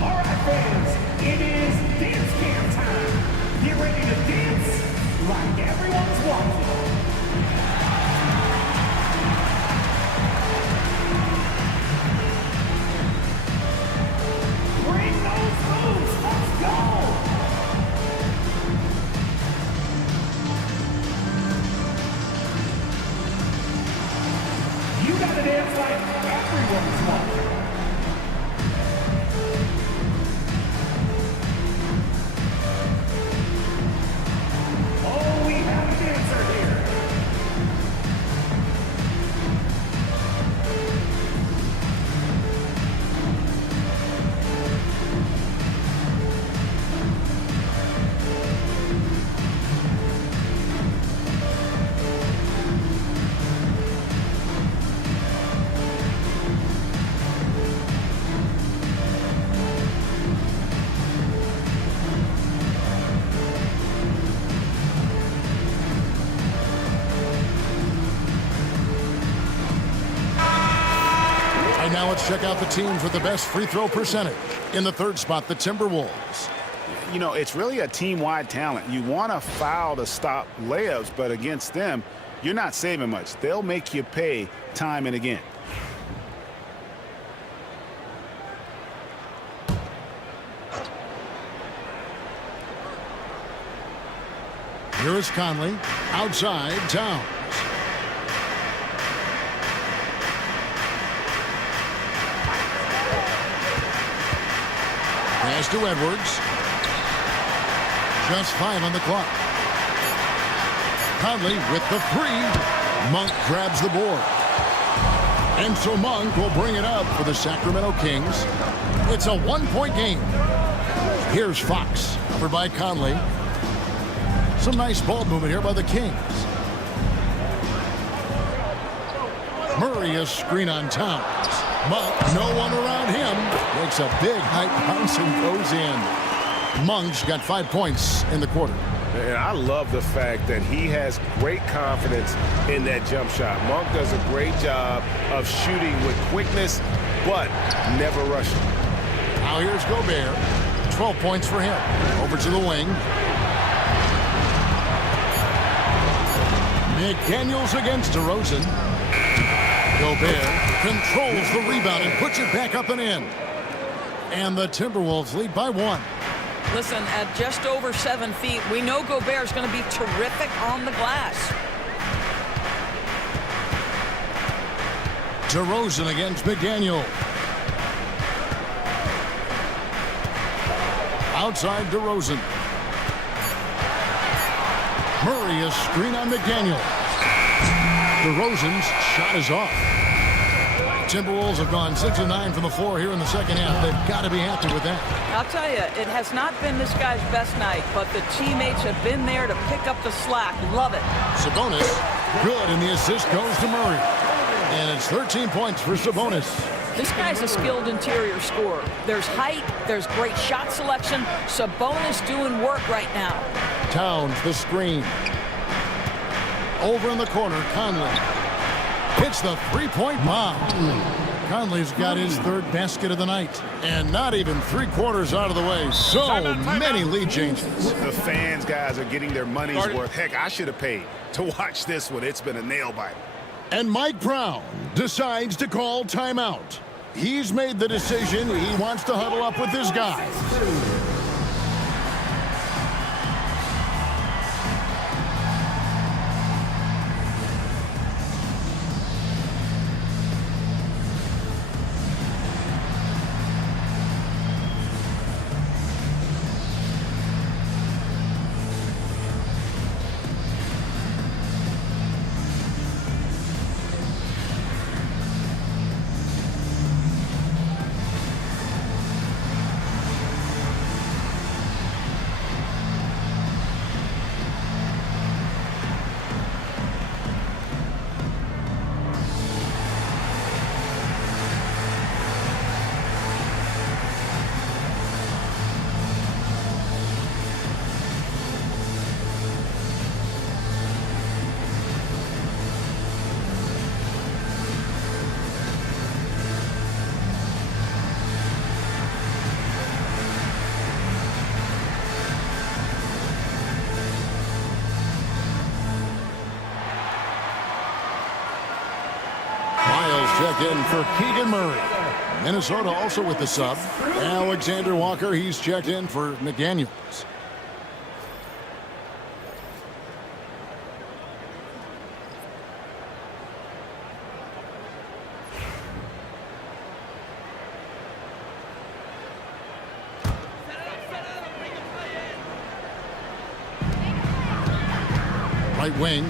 All right, fans, it is dance cam time. Get ready to dance like everyone's watching. Bring those moves. Let's go. You gotta dance like everyone's watching. Oh, we have a dancer here. Now let's check out the teams with the best free throw percentage. In the third spot, the Timberwolves. You know, it's really a team-wide talent. You want to foul to stop layups, but against them, you're not saving much. They'll make you pay time and again. Here is Conley. Outside, Towns. Pass to Edwards. Just 5 on the clock. Conley with the 3. Monk grabs the board. And so Monk will bring it up for the Sacramento Kings. It's a 1-point game. Here's Fox, covered by Conley. Some nice ball movement here by the Kings. Murray a screen on Towns. Monk, no one around him. Makes a big high bounce and goes in. Monk's got 5 points in the quarter. And I love the fact that he has great confidence in that jump shot. Monk does a great job of shooting with quickness, but never rushing. Now here's Gobert. 12 points for him. Over to the wing. McDaniels against DeRozan. Gobert controls the rebound and puts it back up and in. And the Timberwolves lead by 1. Listen, at just over 7 feet, we know Gobert's going to be terrific on the glass. DeRozan against McDaniel. Outside DeRozan. Murray a screen on McDaniel. DeRozan's shot is off. Timberwolves have gone 6 of 9 from the floor here in the second half. They've got to be happy with that. I'll tell you, it has not been this guy's best night, but the teammates have been there to pick up the slack. Love it. Sabonis, good, and the assist goes to Murray. And it's 13 points for Sabonis. This guy's a skilled interior scorer. There's height, there's great shot selection. Sabonis doing work right now. Towns, the screen. Over in the corner, Conley. Hits the three-point bomb. Conley's got his 3rd basket of the night. And not even 3/4 out of the way. So many lead changes. The fans, guys, are getting their money's worth. Heck, I should have paid to watch this one. It's been a nail-biter. And Mike Brown decides to call timeout. He's made the decision. He wants to huddle up with his guys. check in for Keegan Murray. Minnesota also with the sub. Alexander Walker, he's checked in for McDaniels. Right wing.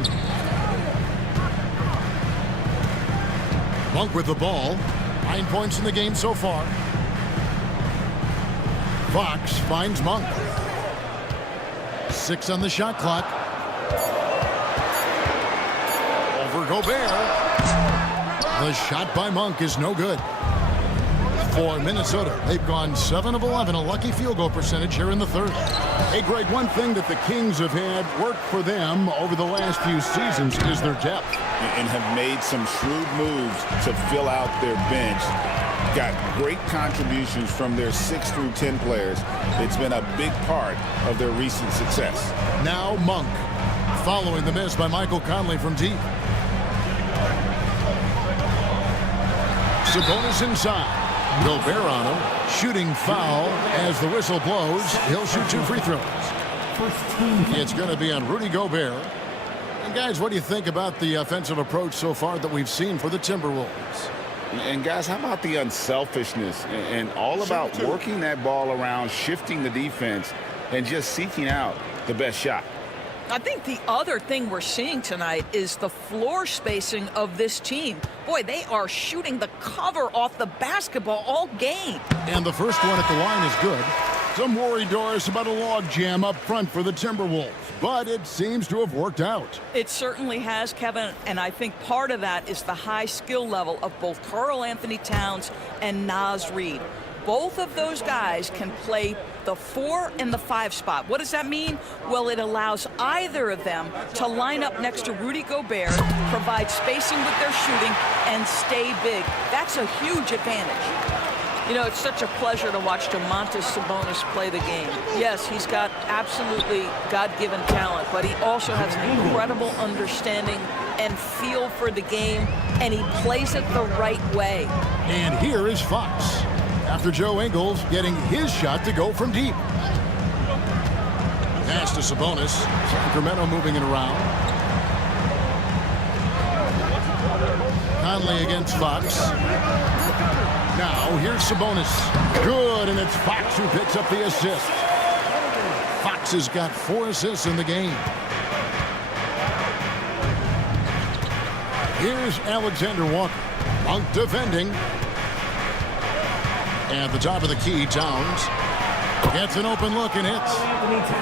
Monk with the ball. 9 points in the game so far. Fox finds Monk. 6 on the shot clock. Over Gobert. The shot by Monk is no good. For Minnesota, they've gone 7 of 11, a lucky field goal percentage here in the third. Hey, Greg, one thing that the Kings have had work for them over the last few seasons is their depth. And have made some shrewd moves to fill out their bench. Got great contributions from their 6 through 10 players. It's been a big part of their recent success. Now Monk, following the miss by Michael Conley from deep. Sabonis inside. Gobert on him. Shooting foul as the whistle blows. He'll shoot 2 free throws. It's going to be on Rudy Gobert. And guys, what do you think about the offensive approach so far that we've seen for the Timberwolves? And guys, how about the unselfishness and all about working that ball around, shifting the defense, and just seeking out the best shot? I think the other thing we're seeing tonight is the floor spacing of this team. Boy, they are shooting the cover off the basketball all game. And the first one at the line is good. Some worry, Doris, about a log jam up front for the Timberwolves, but it seems to have worked out. It certainly has, Kevin, and I think part of that is the high skill level of both Karl-Anthony Towns and Naz Reid. Both of those guys can play the 4 and the 5 spot. What does that mean? Well, it allows either of them to line up next to Rudy Gobert, provide spacing with their shooting, and stay big. That's a huge advantage. You know, it's such a pleasure to watch Domantas Sabonis play the game. Yes, he's got absolutely God-given talent, but he also has an incredible understanding and feel for the game, and he plays it the right way. And here is Fox, after Joe Ingles getting his shot to go from deep. Pass to Sabonis. Sacramento moving it around. Conley against Fox. Now, here's Sabonis. Good, and it's Fox who picks up the assist. Fox has got 4 assists in the game. Here's Alexander Walker. Monk defending. At the top of the key, Towns gets an open look and hits.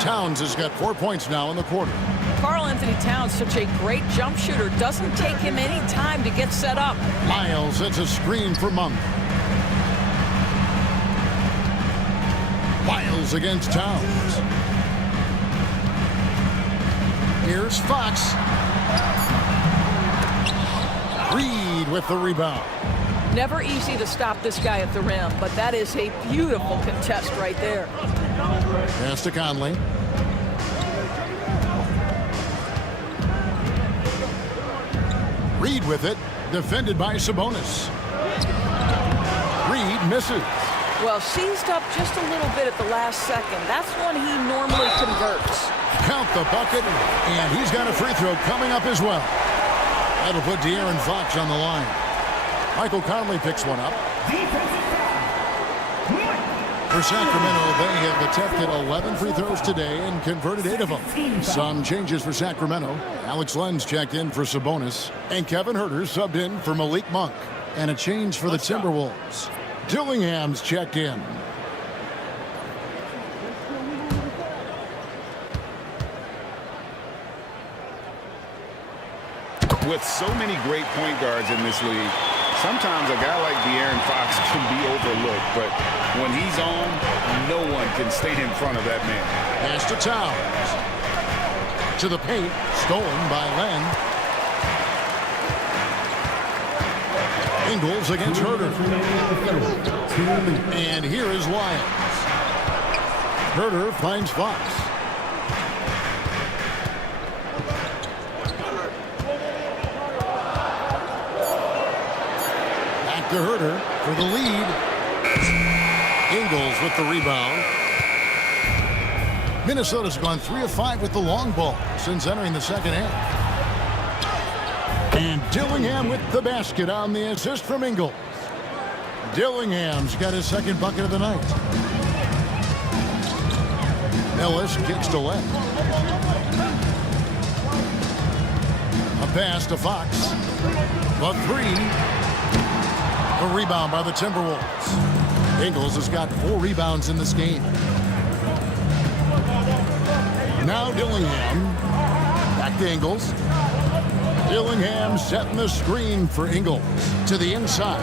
Towns has got 4 points now in the quarter. Karl-Anthony Towns, such a great jump shooter, doesn't take him any time to get set up. Miles sets a screen for Monk. Miles against Towns. Here's Fox. Reid with the rebound. Never easy to stop this guy at the rim, but that is a beautiful contest right there. Pass to Conley. Reid with it, defended by Sabonis. Reid misses. Well, seized up just a little bit at the last second. That's when he normally converts. Count the bucket, and he's got a free throw coming up as well. That'll put De'Aaron Fox on the line. Michael Conley picks one up. For Sacramento, they have attempted 11 free throws today and converted 8 of them. Some changes for Sacramento. Alex Len's checked in for Sabonis, and Kevin Huerter subbed in for Malik Monk. And a change for the Timberwolves. Dillingham's checked in. With so many great point guards in this league, sometimes a guy like De'Aaron Fox can be overlooked, but when he's on, no one can stay in front of that man. Pass to Towns. To the paint, stolen by Len. Ingles against Huerter. And here is Lyons. Huerter finds Fox. to Herter for the lead. Ingles with the rebound. Minnesota's gone 3 of 5 with the long ball since entering the second half. And Dillingham with the basket on the assist from Ingles. Dillingham's got his second bucket of the night. Ellis kicks to left. A pass to Fox. The three. A rebound by the Timberwolves. Ingles has got 4 rebounds in this game. Now Dillingham. Back to Ingles. Dillingham setting the screen for Ingles to the inside.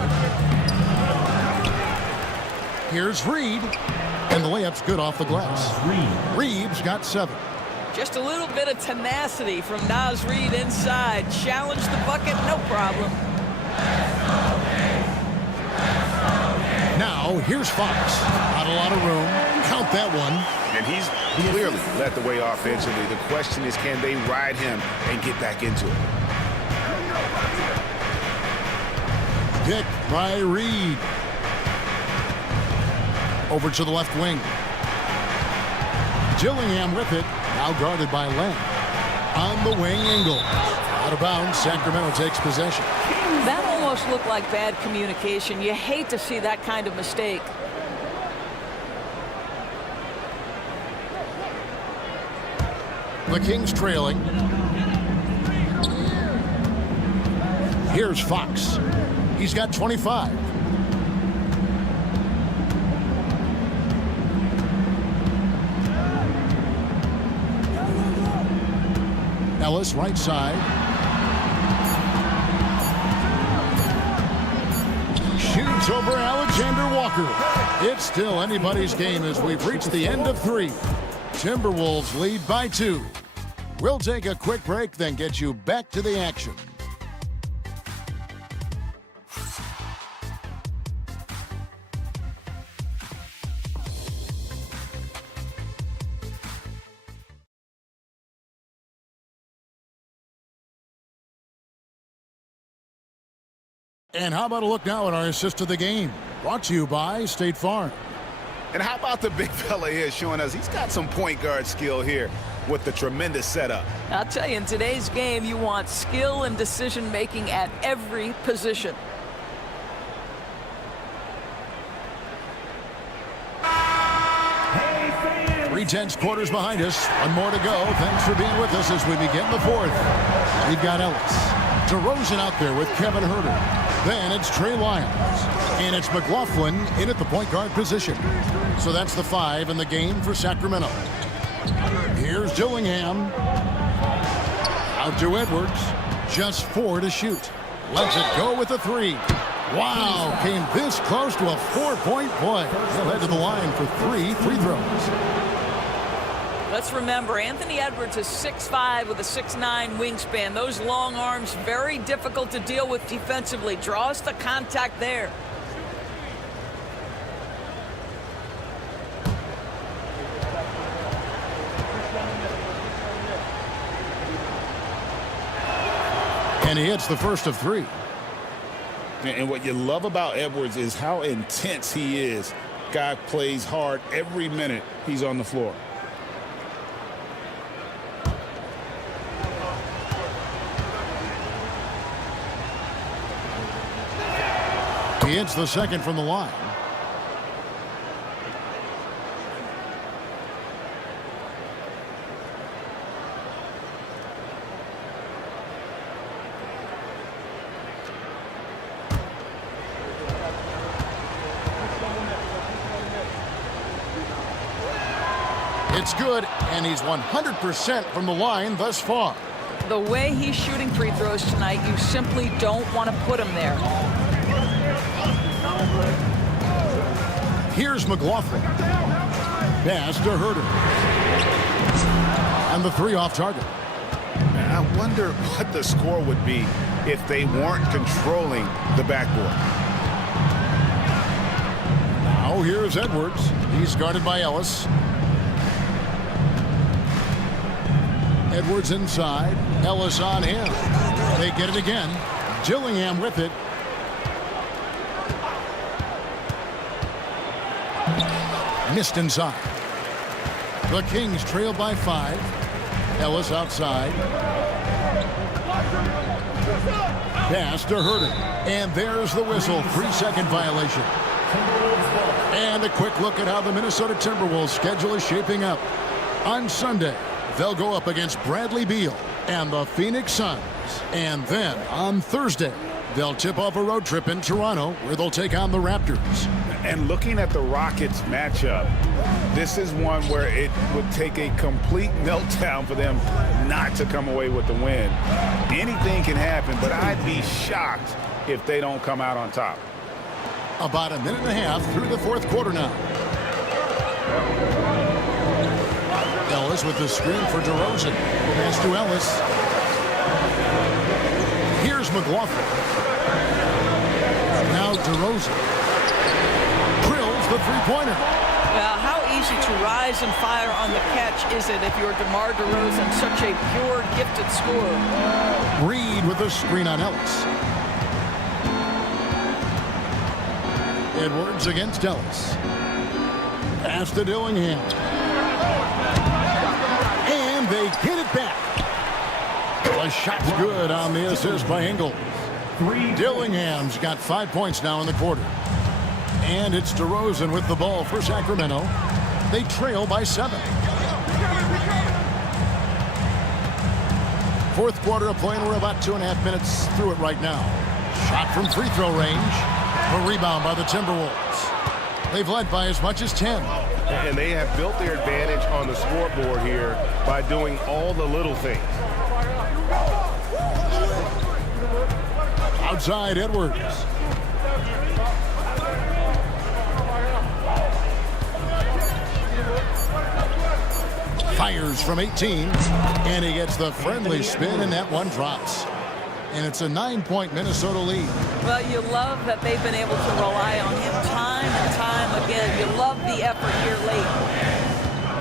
Here's Reed. And the layup's good off the glass. Reeves got 7. Just a little bit of tenacity from Naz Reid inside. Challenge the bucket, no problem. Now, here's Fox. Not a lot of room. Count that one. And he's clearly led the way offensively. The question is, can they ride him and get back into it? Pick by Reed. Over to the left wing. Dillingham with it. Now guarded by Lamb. On the wing, Ingles. Out of bounds, Sacramento takes possession. That almost looked like bad communication. You hate to see that kind of mistake. The Kings trailing. Here's Fox. He's got 25. Ellis, right side. Shoots over Alexander Walker. It's still anybody's game as we've reached the end of 3. Timberwolves lead by 2. We'll take a quick break, then get you back to the action. And how about a look now at our assist of the game? Brought to you by State Farm. And how about the big fella here showing us he's got some point guard skill here with the tremendous setup. I'll tell you, in today's game, you want skill and decision-making at every position. Hey, fans! 3/10 quarters behind us. One more to go. Thanks for being with us as we begin the 4th. We've got Ellis. DeRozan out there with Kevin Herter. Then it's Trey Lyons. And it's McLaughlin in at the point guard position. So that's the 5 in the game for Sacramento. Here's Dillingham. Out to Edwards. Just 4 to shoot. Lets it go with a 3. Wow, came this close to a 4-point play. He'll head to the line for 3 free throws. Let's remember, Anthony Edwards is 6'5" with a 6'9" wingspan. Those long arms, very difficult to deal with defensively. Draws the contact there. And he hits the first of 3. And what you love about Edwards is how intense he is. Guy plays hard every minute he's on the floor. He hits the second from the line. It's good, and he's 100% from the line thus far. The way he's shooting free throws tonight, you simply don't want to put him there. Here's McLaughlin. Pass to Herter. And the 3 off target. I wonder what the score would be if they weren't controlling the backboard. Now here's Edwards. He's guarded by Ellis. Edwards inside. Ellis on him. They get it again. Dillingham with it. Missed inside. The Kings trail by 5. Ellis outside. Pass to Herter. And there's the whistle. 3-second violation. And a quick look at how the Minnesota Timberwolves schedule is shaping up. On Sunday, they'll go up against Bradley Beal and the Phoenix Suns. And then on Thursday, they'll tip off a road trip in Toronto where they'll take on the Raptors. And looking at the Rockets matchup, this is one where it would take a complete meltdown for them not to come away with the win. Anything can happen, but I'd be shocked if they don't come out on top. About a minute and a half through the fourth quarter now. Ellis with the screen for DeRozan. Pass to Ellis. Here's McLaughlin. Now DeRozan. Drills the three-pointer. Well, how easy to rise and fire on the catch is it if you're DeMar DeRozan, such a pure, gifted scorer? Reed with the screen on Ellis. Edwards against Ellis. Pass to Dillingham. And they hit it back. The shot's good on the assist by Ingles. Dillingham's got 5 points now in the quarter. And it's DeRozan with the ball for Sacramento. They trail by 7. Fourth quarter of play, and we're about 2.5 minutes through it right now. Shot from free throw range. A rebound by the Timberwolves. They've led by as much as 10. And they have built their advantage on the scoreboard here by doing all the little things. Outside Edwards. Fires from 18. And he gets the friendly spin, and that one drops. And it's a 9-point Minnesota lead. Well, you love that they've been able to rely on him time and time again. You love the effort here late.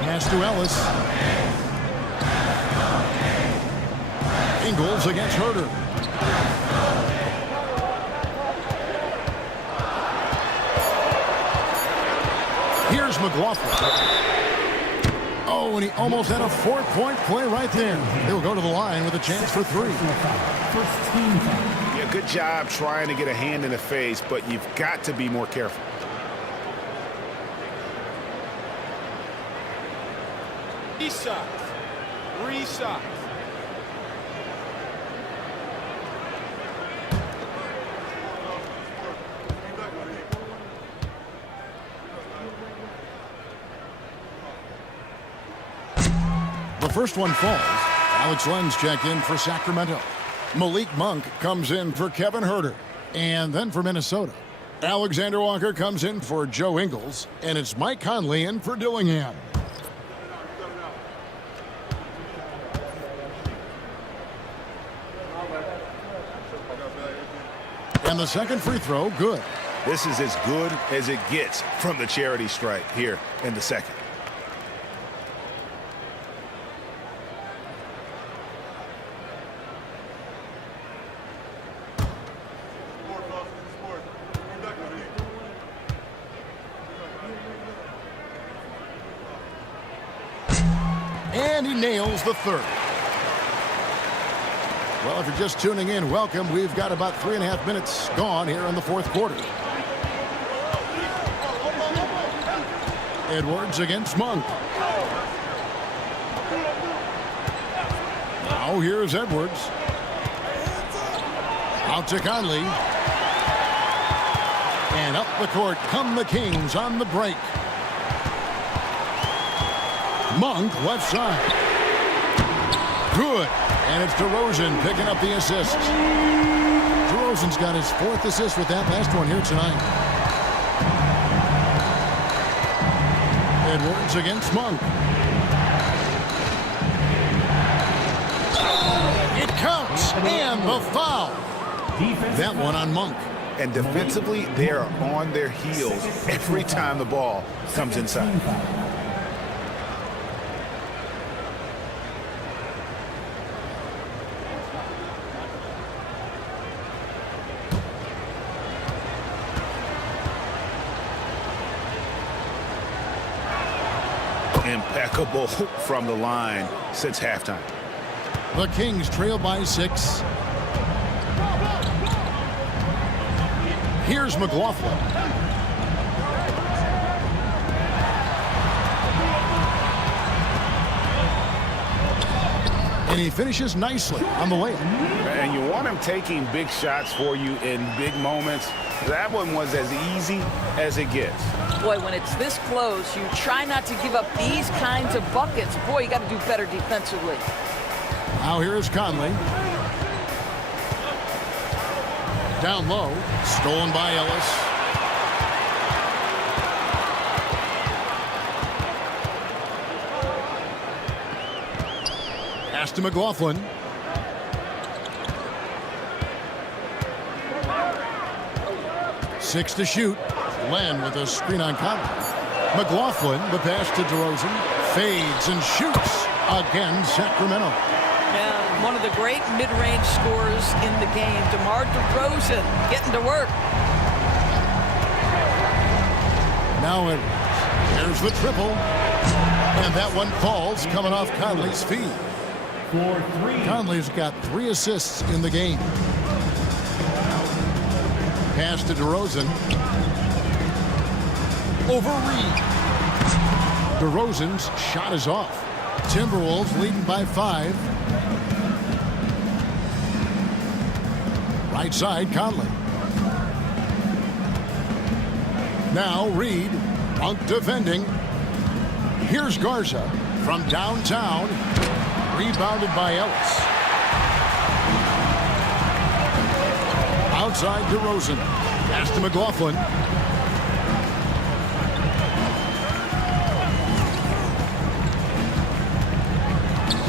Pass to Ellis. Ingles against Herter. Here's McLaughlin. Oh, and he almost had a 4-point play right there. He'll go to the line with a chance for 3. Yeah, good job trying to get a hand in the face, but you've got to be more careful. Three shots. The first one falls. Alex Len's check in for Sacramento. Malik Monk comes in for Kevin Herter. And then for Minnesota, Alexander Walker comes in for Joe Ingles. And it's Mike Conley in for Dillingham. And the second free throw, good. This is as good as it gets from the charity stripe here in the second. And he nails the third. Well, if you're just tuning in, welcome. We've got about 3.5 minutes gone here in the fourth quarter. Edwards against Monk. Now here's Edwards. Out to Conley. And up the court come the Kings on the break. Monk left side. Good. And it's DeRozan picking up the assist. DeRozan's got his 4th assist with that last one here tonight. Edwards against Monk. It counts. And the foul. That one on Monk. And defensively, they are on their heels every time the ball comes inside. impeccable from the line since halftime. The Kings trail by 6. Here's McLaughlin. And he finishes nicely on the layup. And you want him taking big shots for you in big moments. That one was as easy as it gets. Boy, when it's this close, you try not to give up these kinds of buckets. Boy, you got to do better defensively. Now here is Conley. Down low, stolen by Ellis. Pass to McLaughlin. Six to shoot. Len with a screen on Conley. McLaughlin, the pass to DeRozan. Fades and shoots. Again, Sacramento. And one of the great mid-range scorers in the game, DeMar DeRozan, getting to work. Now Edwards. There's the triple. And that one falls, coming off Conley's feet. Conley's got 3 assists in the game. Pass to DeRozan. Over Reed. DeRozan's shot is off. Timberwolves leading by 5. Right side, Conley. Now Reed. Monk defending. Here's Garza from downtown. Rebounded by Ellis. Outside DeRozan. Pass to McLaughlin.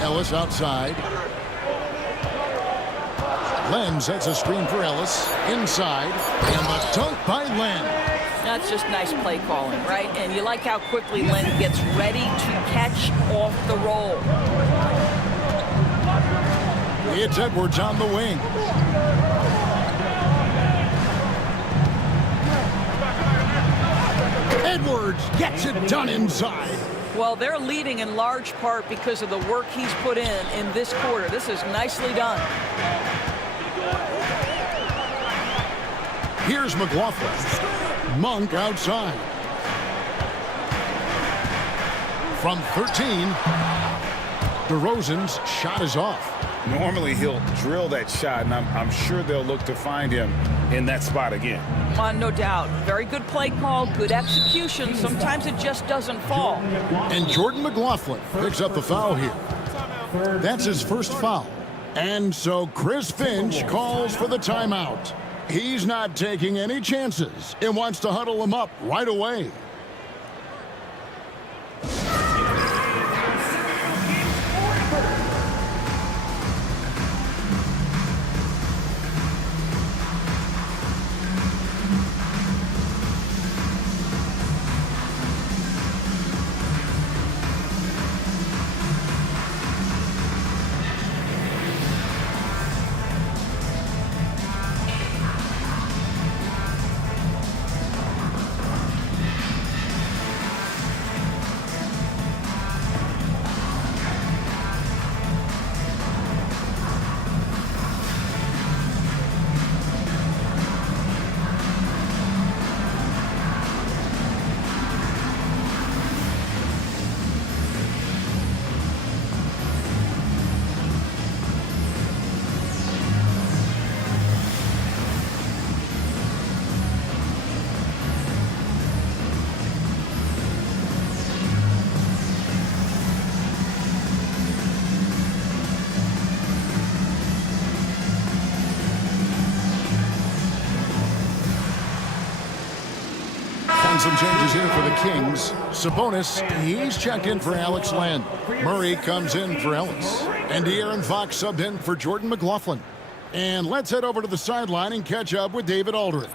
Ellis outside. Len sets a screen for Ellis. Inside. And the dunk by Len. That's just nice play calling, right? And you like how quickly Len gets ready to catch off the roll. It's Edwards on the wing. Edwards gets it done inside. Well, they're leading in large part because of the work he's put in this quarter. This is nicely done. Here's McLaughlin. Monk outside. From 13, DeRozan's shot is off. Normally he'll drill that shot, and I'm sure they'll look to find him in that spot again. No doubt. Very good play call, good execution. Sometimes it just doesn't fall. And Jordan McLaughlin picks up the foul here. That's his first foul. And so Chris Finch calls for the timeout. He's not taking any chances and wants to huddle him up right away. Some changes here for the Kings. Sabonis, he's checked in for Alex Len. Murray comes in for Ellis. And De'Aaron Fox subbed in for Jordan McLaughlin. And let's head over to the sideline and catch up with David Aldridge.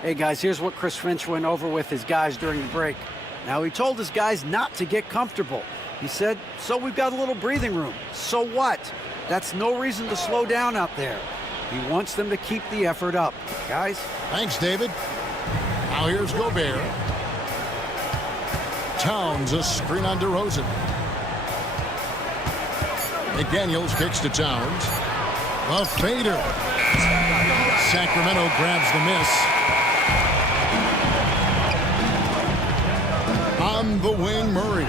Hey, guys, here's what Chris Finch went over with his guys during the break. Now, he told his guys not to get comfortable. He said, so we've got a little breathing room. So what? That's no reason to slow down out there. He wants them to keep the effort up. Guys? Thanks, David. Now here's Gobert. Towns, a screen on DeRozan. McDaniels kicks to Towns. A fader. Sacramento grabs the miss. On the wing, Murray.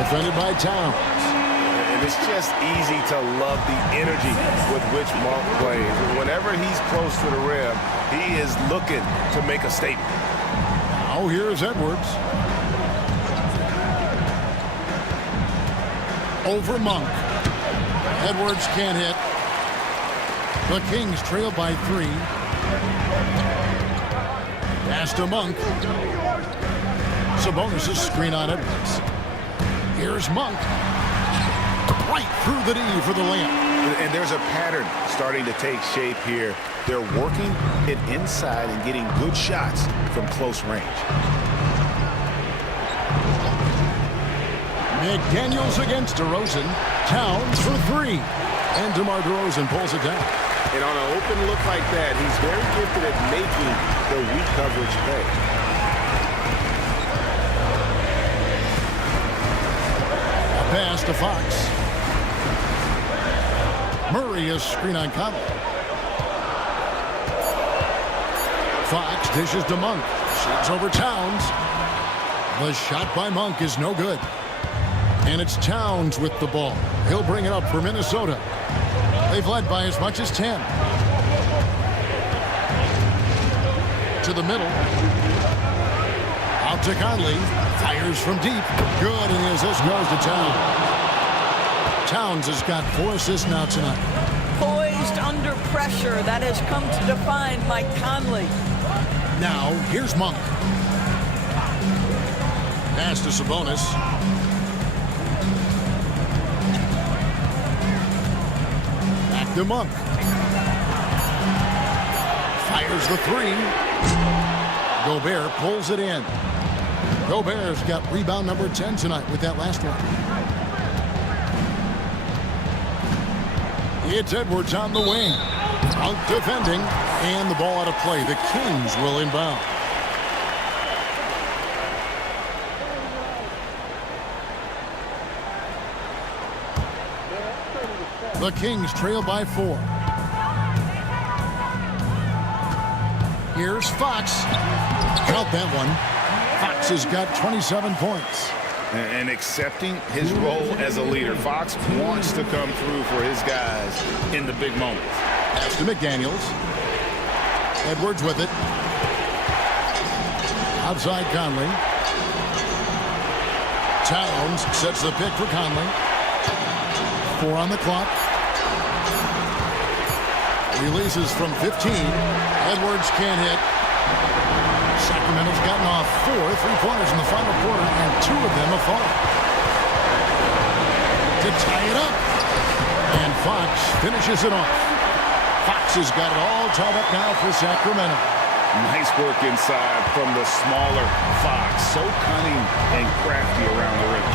Defended by Towns. And it's just easy to love the energy with which Monk plays. Whenever he's close to the rim, he is looking to make a statement. Now here's Edwards. Over Monk. Edwards can't hit. The Kings trail by 3. Pass to Monk. Sabonis' screen on Edwards. Here's Monk. Right through the D for the layup. And there's a pattern starting to take shape here. They're working it inside and getting good shots from close range. McDaniels against DeRozan. Towns for 3. And DeMar DeRozan pulls it down. And on an open look like that, he's very gifted at making the weak coverage pay. A pass to Fox. Murray is screen on Conley. Fox dishes to Monk. Shoots over Towns. The shot by Monk is no good. And it's Towns with the ball. He'll bring it up for Minnesota. They've led by as much as 10. To the middle. Out to Conley. Fires from deep. Good, and the assist goes to Towns. Towns has got 4 assists now tonight. Poised under pressure. That has come to define Mike Conley. Now, here's Monk. Pass to Sabonis. Back to Monk. Fires the 3. Gobert pulls it in. Gobert's got rebound number 10 tonight with that last one. It's Edwards on the wing. Monk defending, and the ball out of play. The Kings will inbound. The Kings trail by 4. Here's Fox. Count that one. Fox has got 27 points. And accepting his role as a leader. Fox wants to come through for his guys in the big moments. Pass to McDaniels. Edwards with it. Outside Conley. Towns sets the pick for Conley. 4 on the clock. Releases from 15. Edwards can't hit. Sacramento's gotten off 4 3-pointers in the final quarter, and 2 of them have fallen. To tie it up. And Fox finishes it off. Fox has got it all tied up now for Sacramento. Nice work inside from the smaller Fox. So cunning and crafty around the rim.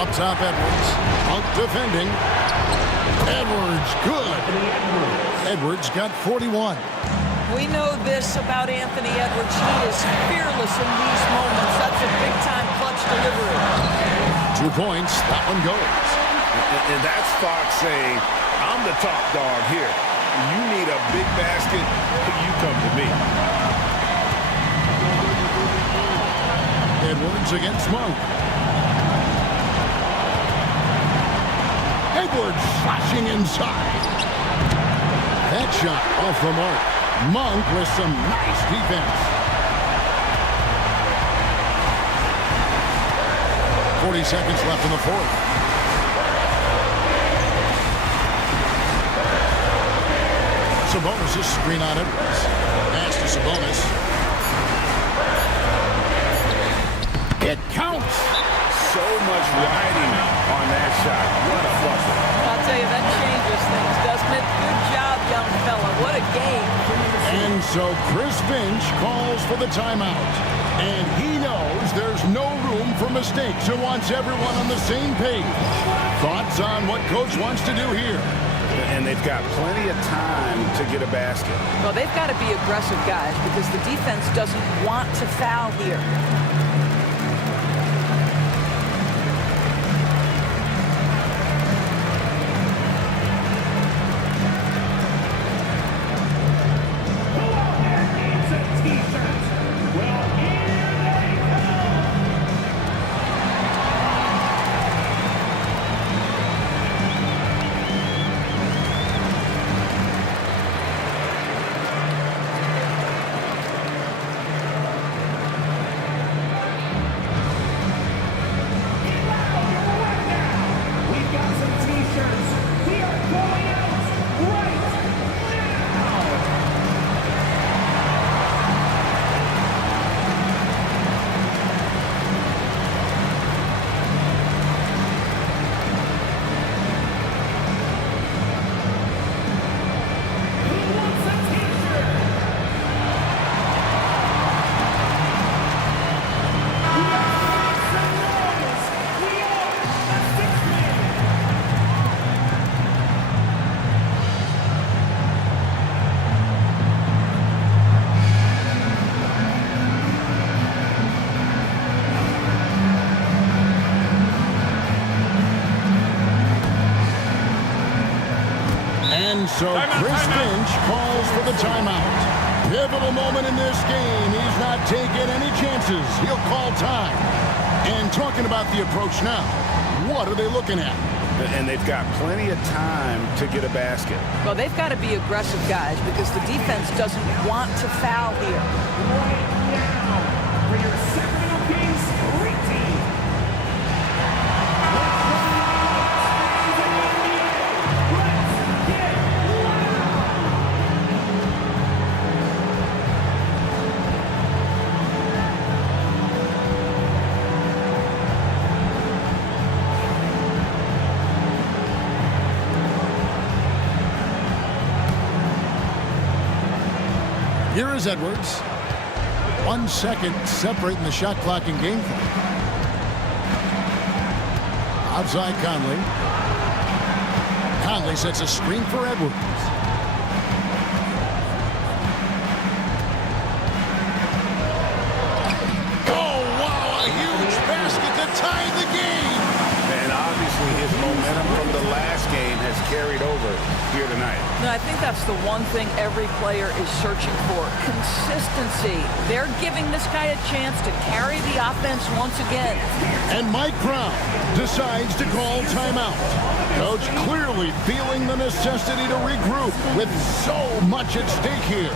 Up top, Edwards. Monk defending. Edwards, good. Edwards got 41. We know this about Anthony Edwards. He is fearless in these moments. That's a big-time clutch delivery. 2 points. That one goes. And that's Fox saying, I'm the top dog here. You need a big basket, you come to me. Edwards against Monk. Edwards flashing inside. That shot off the mark. Monk with some nice defense. 40 seconds left in the fourth. Sabonis' screen on Edwards. Pass to Sabonis. It counts. So much riding on that shot. What a buzzer. I'll tell you, that changes things, doesn't it? Good job, young fella. What a game. And so Chris Finch calls for the timeout. And he knows there's no room for mistakes and wants everyone on the same page. Thoughts on what Coach wants to do here? And they've got plenty of time to get a basket. Well, they've got to be aggressive, guys, because the defense doesn't want to foul here. And so Chris Finch calls for the timeout. Pivotal moment in this game. He's not taking any chances. He'll call time. And talking about the approach now, what are they looking at? And they've got plenty of time to get a basket. Well, they've got to be aggressive, guys, because the defense doesn't want to foul here. Right now, for your Sacramento Kings great team. Let's get Here is Edwards. 1 second separating the shot clock and game clock. Outside Conley. Conley sets a screen for Edwards. Oh, wow, a huge basket to tie the game. And obviously his momentum from the last game has carried over here tonight. No, I think that's the one thing every player is searching for. Consistency. They're giving this guy a chance to carry the offense once again. And Mike Brown decides to call timeout. Coach clearly feeling the necessity to regroup with so much at stake here.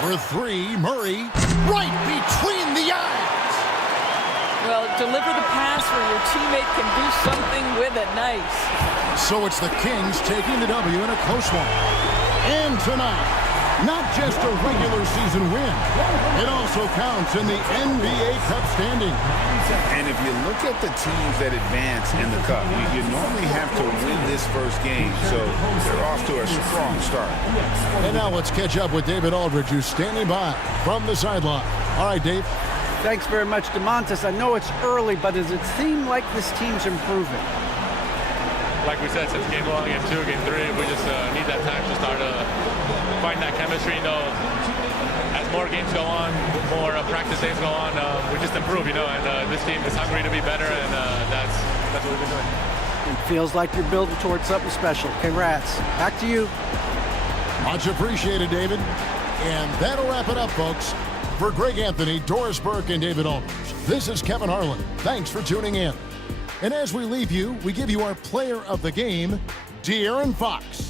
For three, Murray, right between the eyes. Well, deliver the pass where your teammate can do something with it. Nice. So it's the Kings taking the W in a close one. And tonight, Not just a regular season win. It also counts in the NBA Cup standing. And if you look at the teams that advance in the Cup, you normally have to win this first game, so they're off to a strong start. And now let's catch up with David Aldridge, who's standing by from the sideline. All right, Dave. Thanks very much, DeMontis. I know it's early, but does it seem like this team's improving? Like we said, since game 1, game 2, game 3, we just need that time to start find that chemistry. You know, as more games go on, more practice days go on, we just improve, you know, and this team is hungry to be better, and that's what we've been doing. It feels like you're building towards something special. Congrats. Back to you. Much appreciated, David. And that'll wrap it up, folks. For Greg Anthony, Doris Burke, and David Aldridge, this is Kevin Harlan. Thanks for tuning in. And as we leave you, we give you our player of the game, De'Aaron Fox.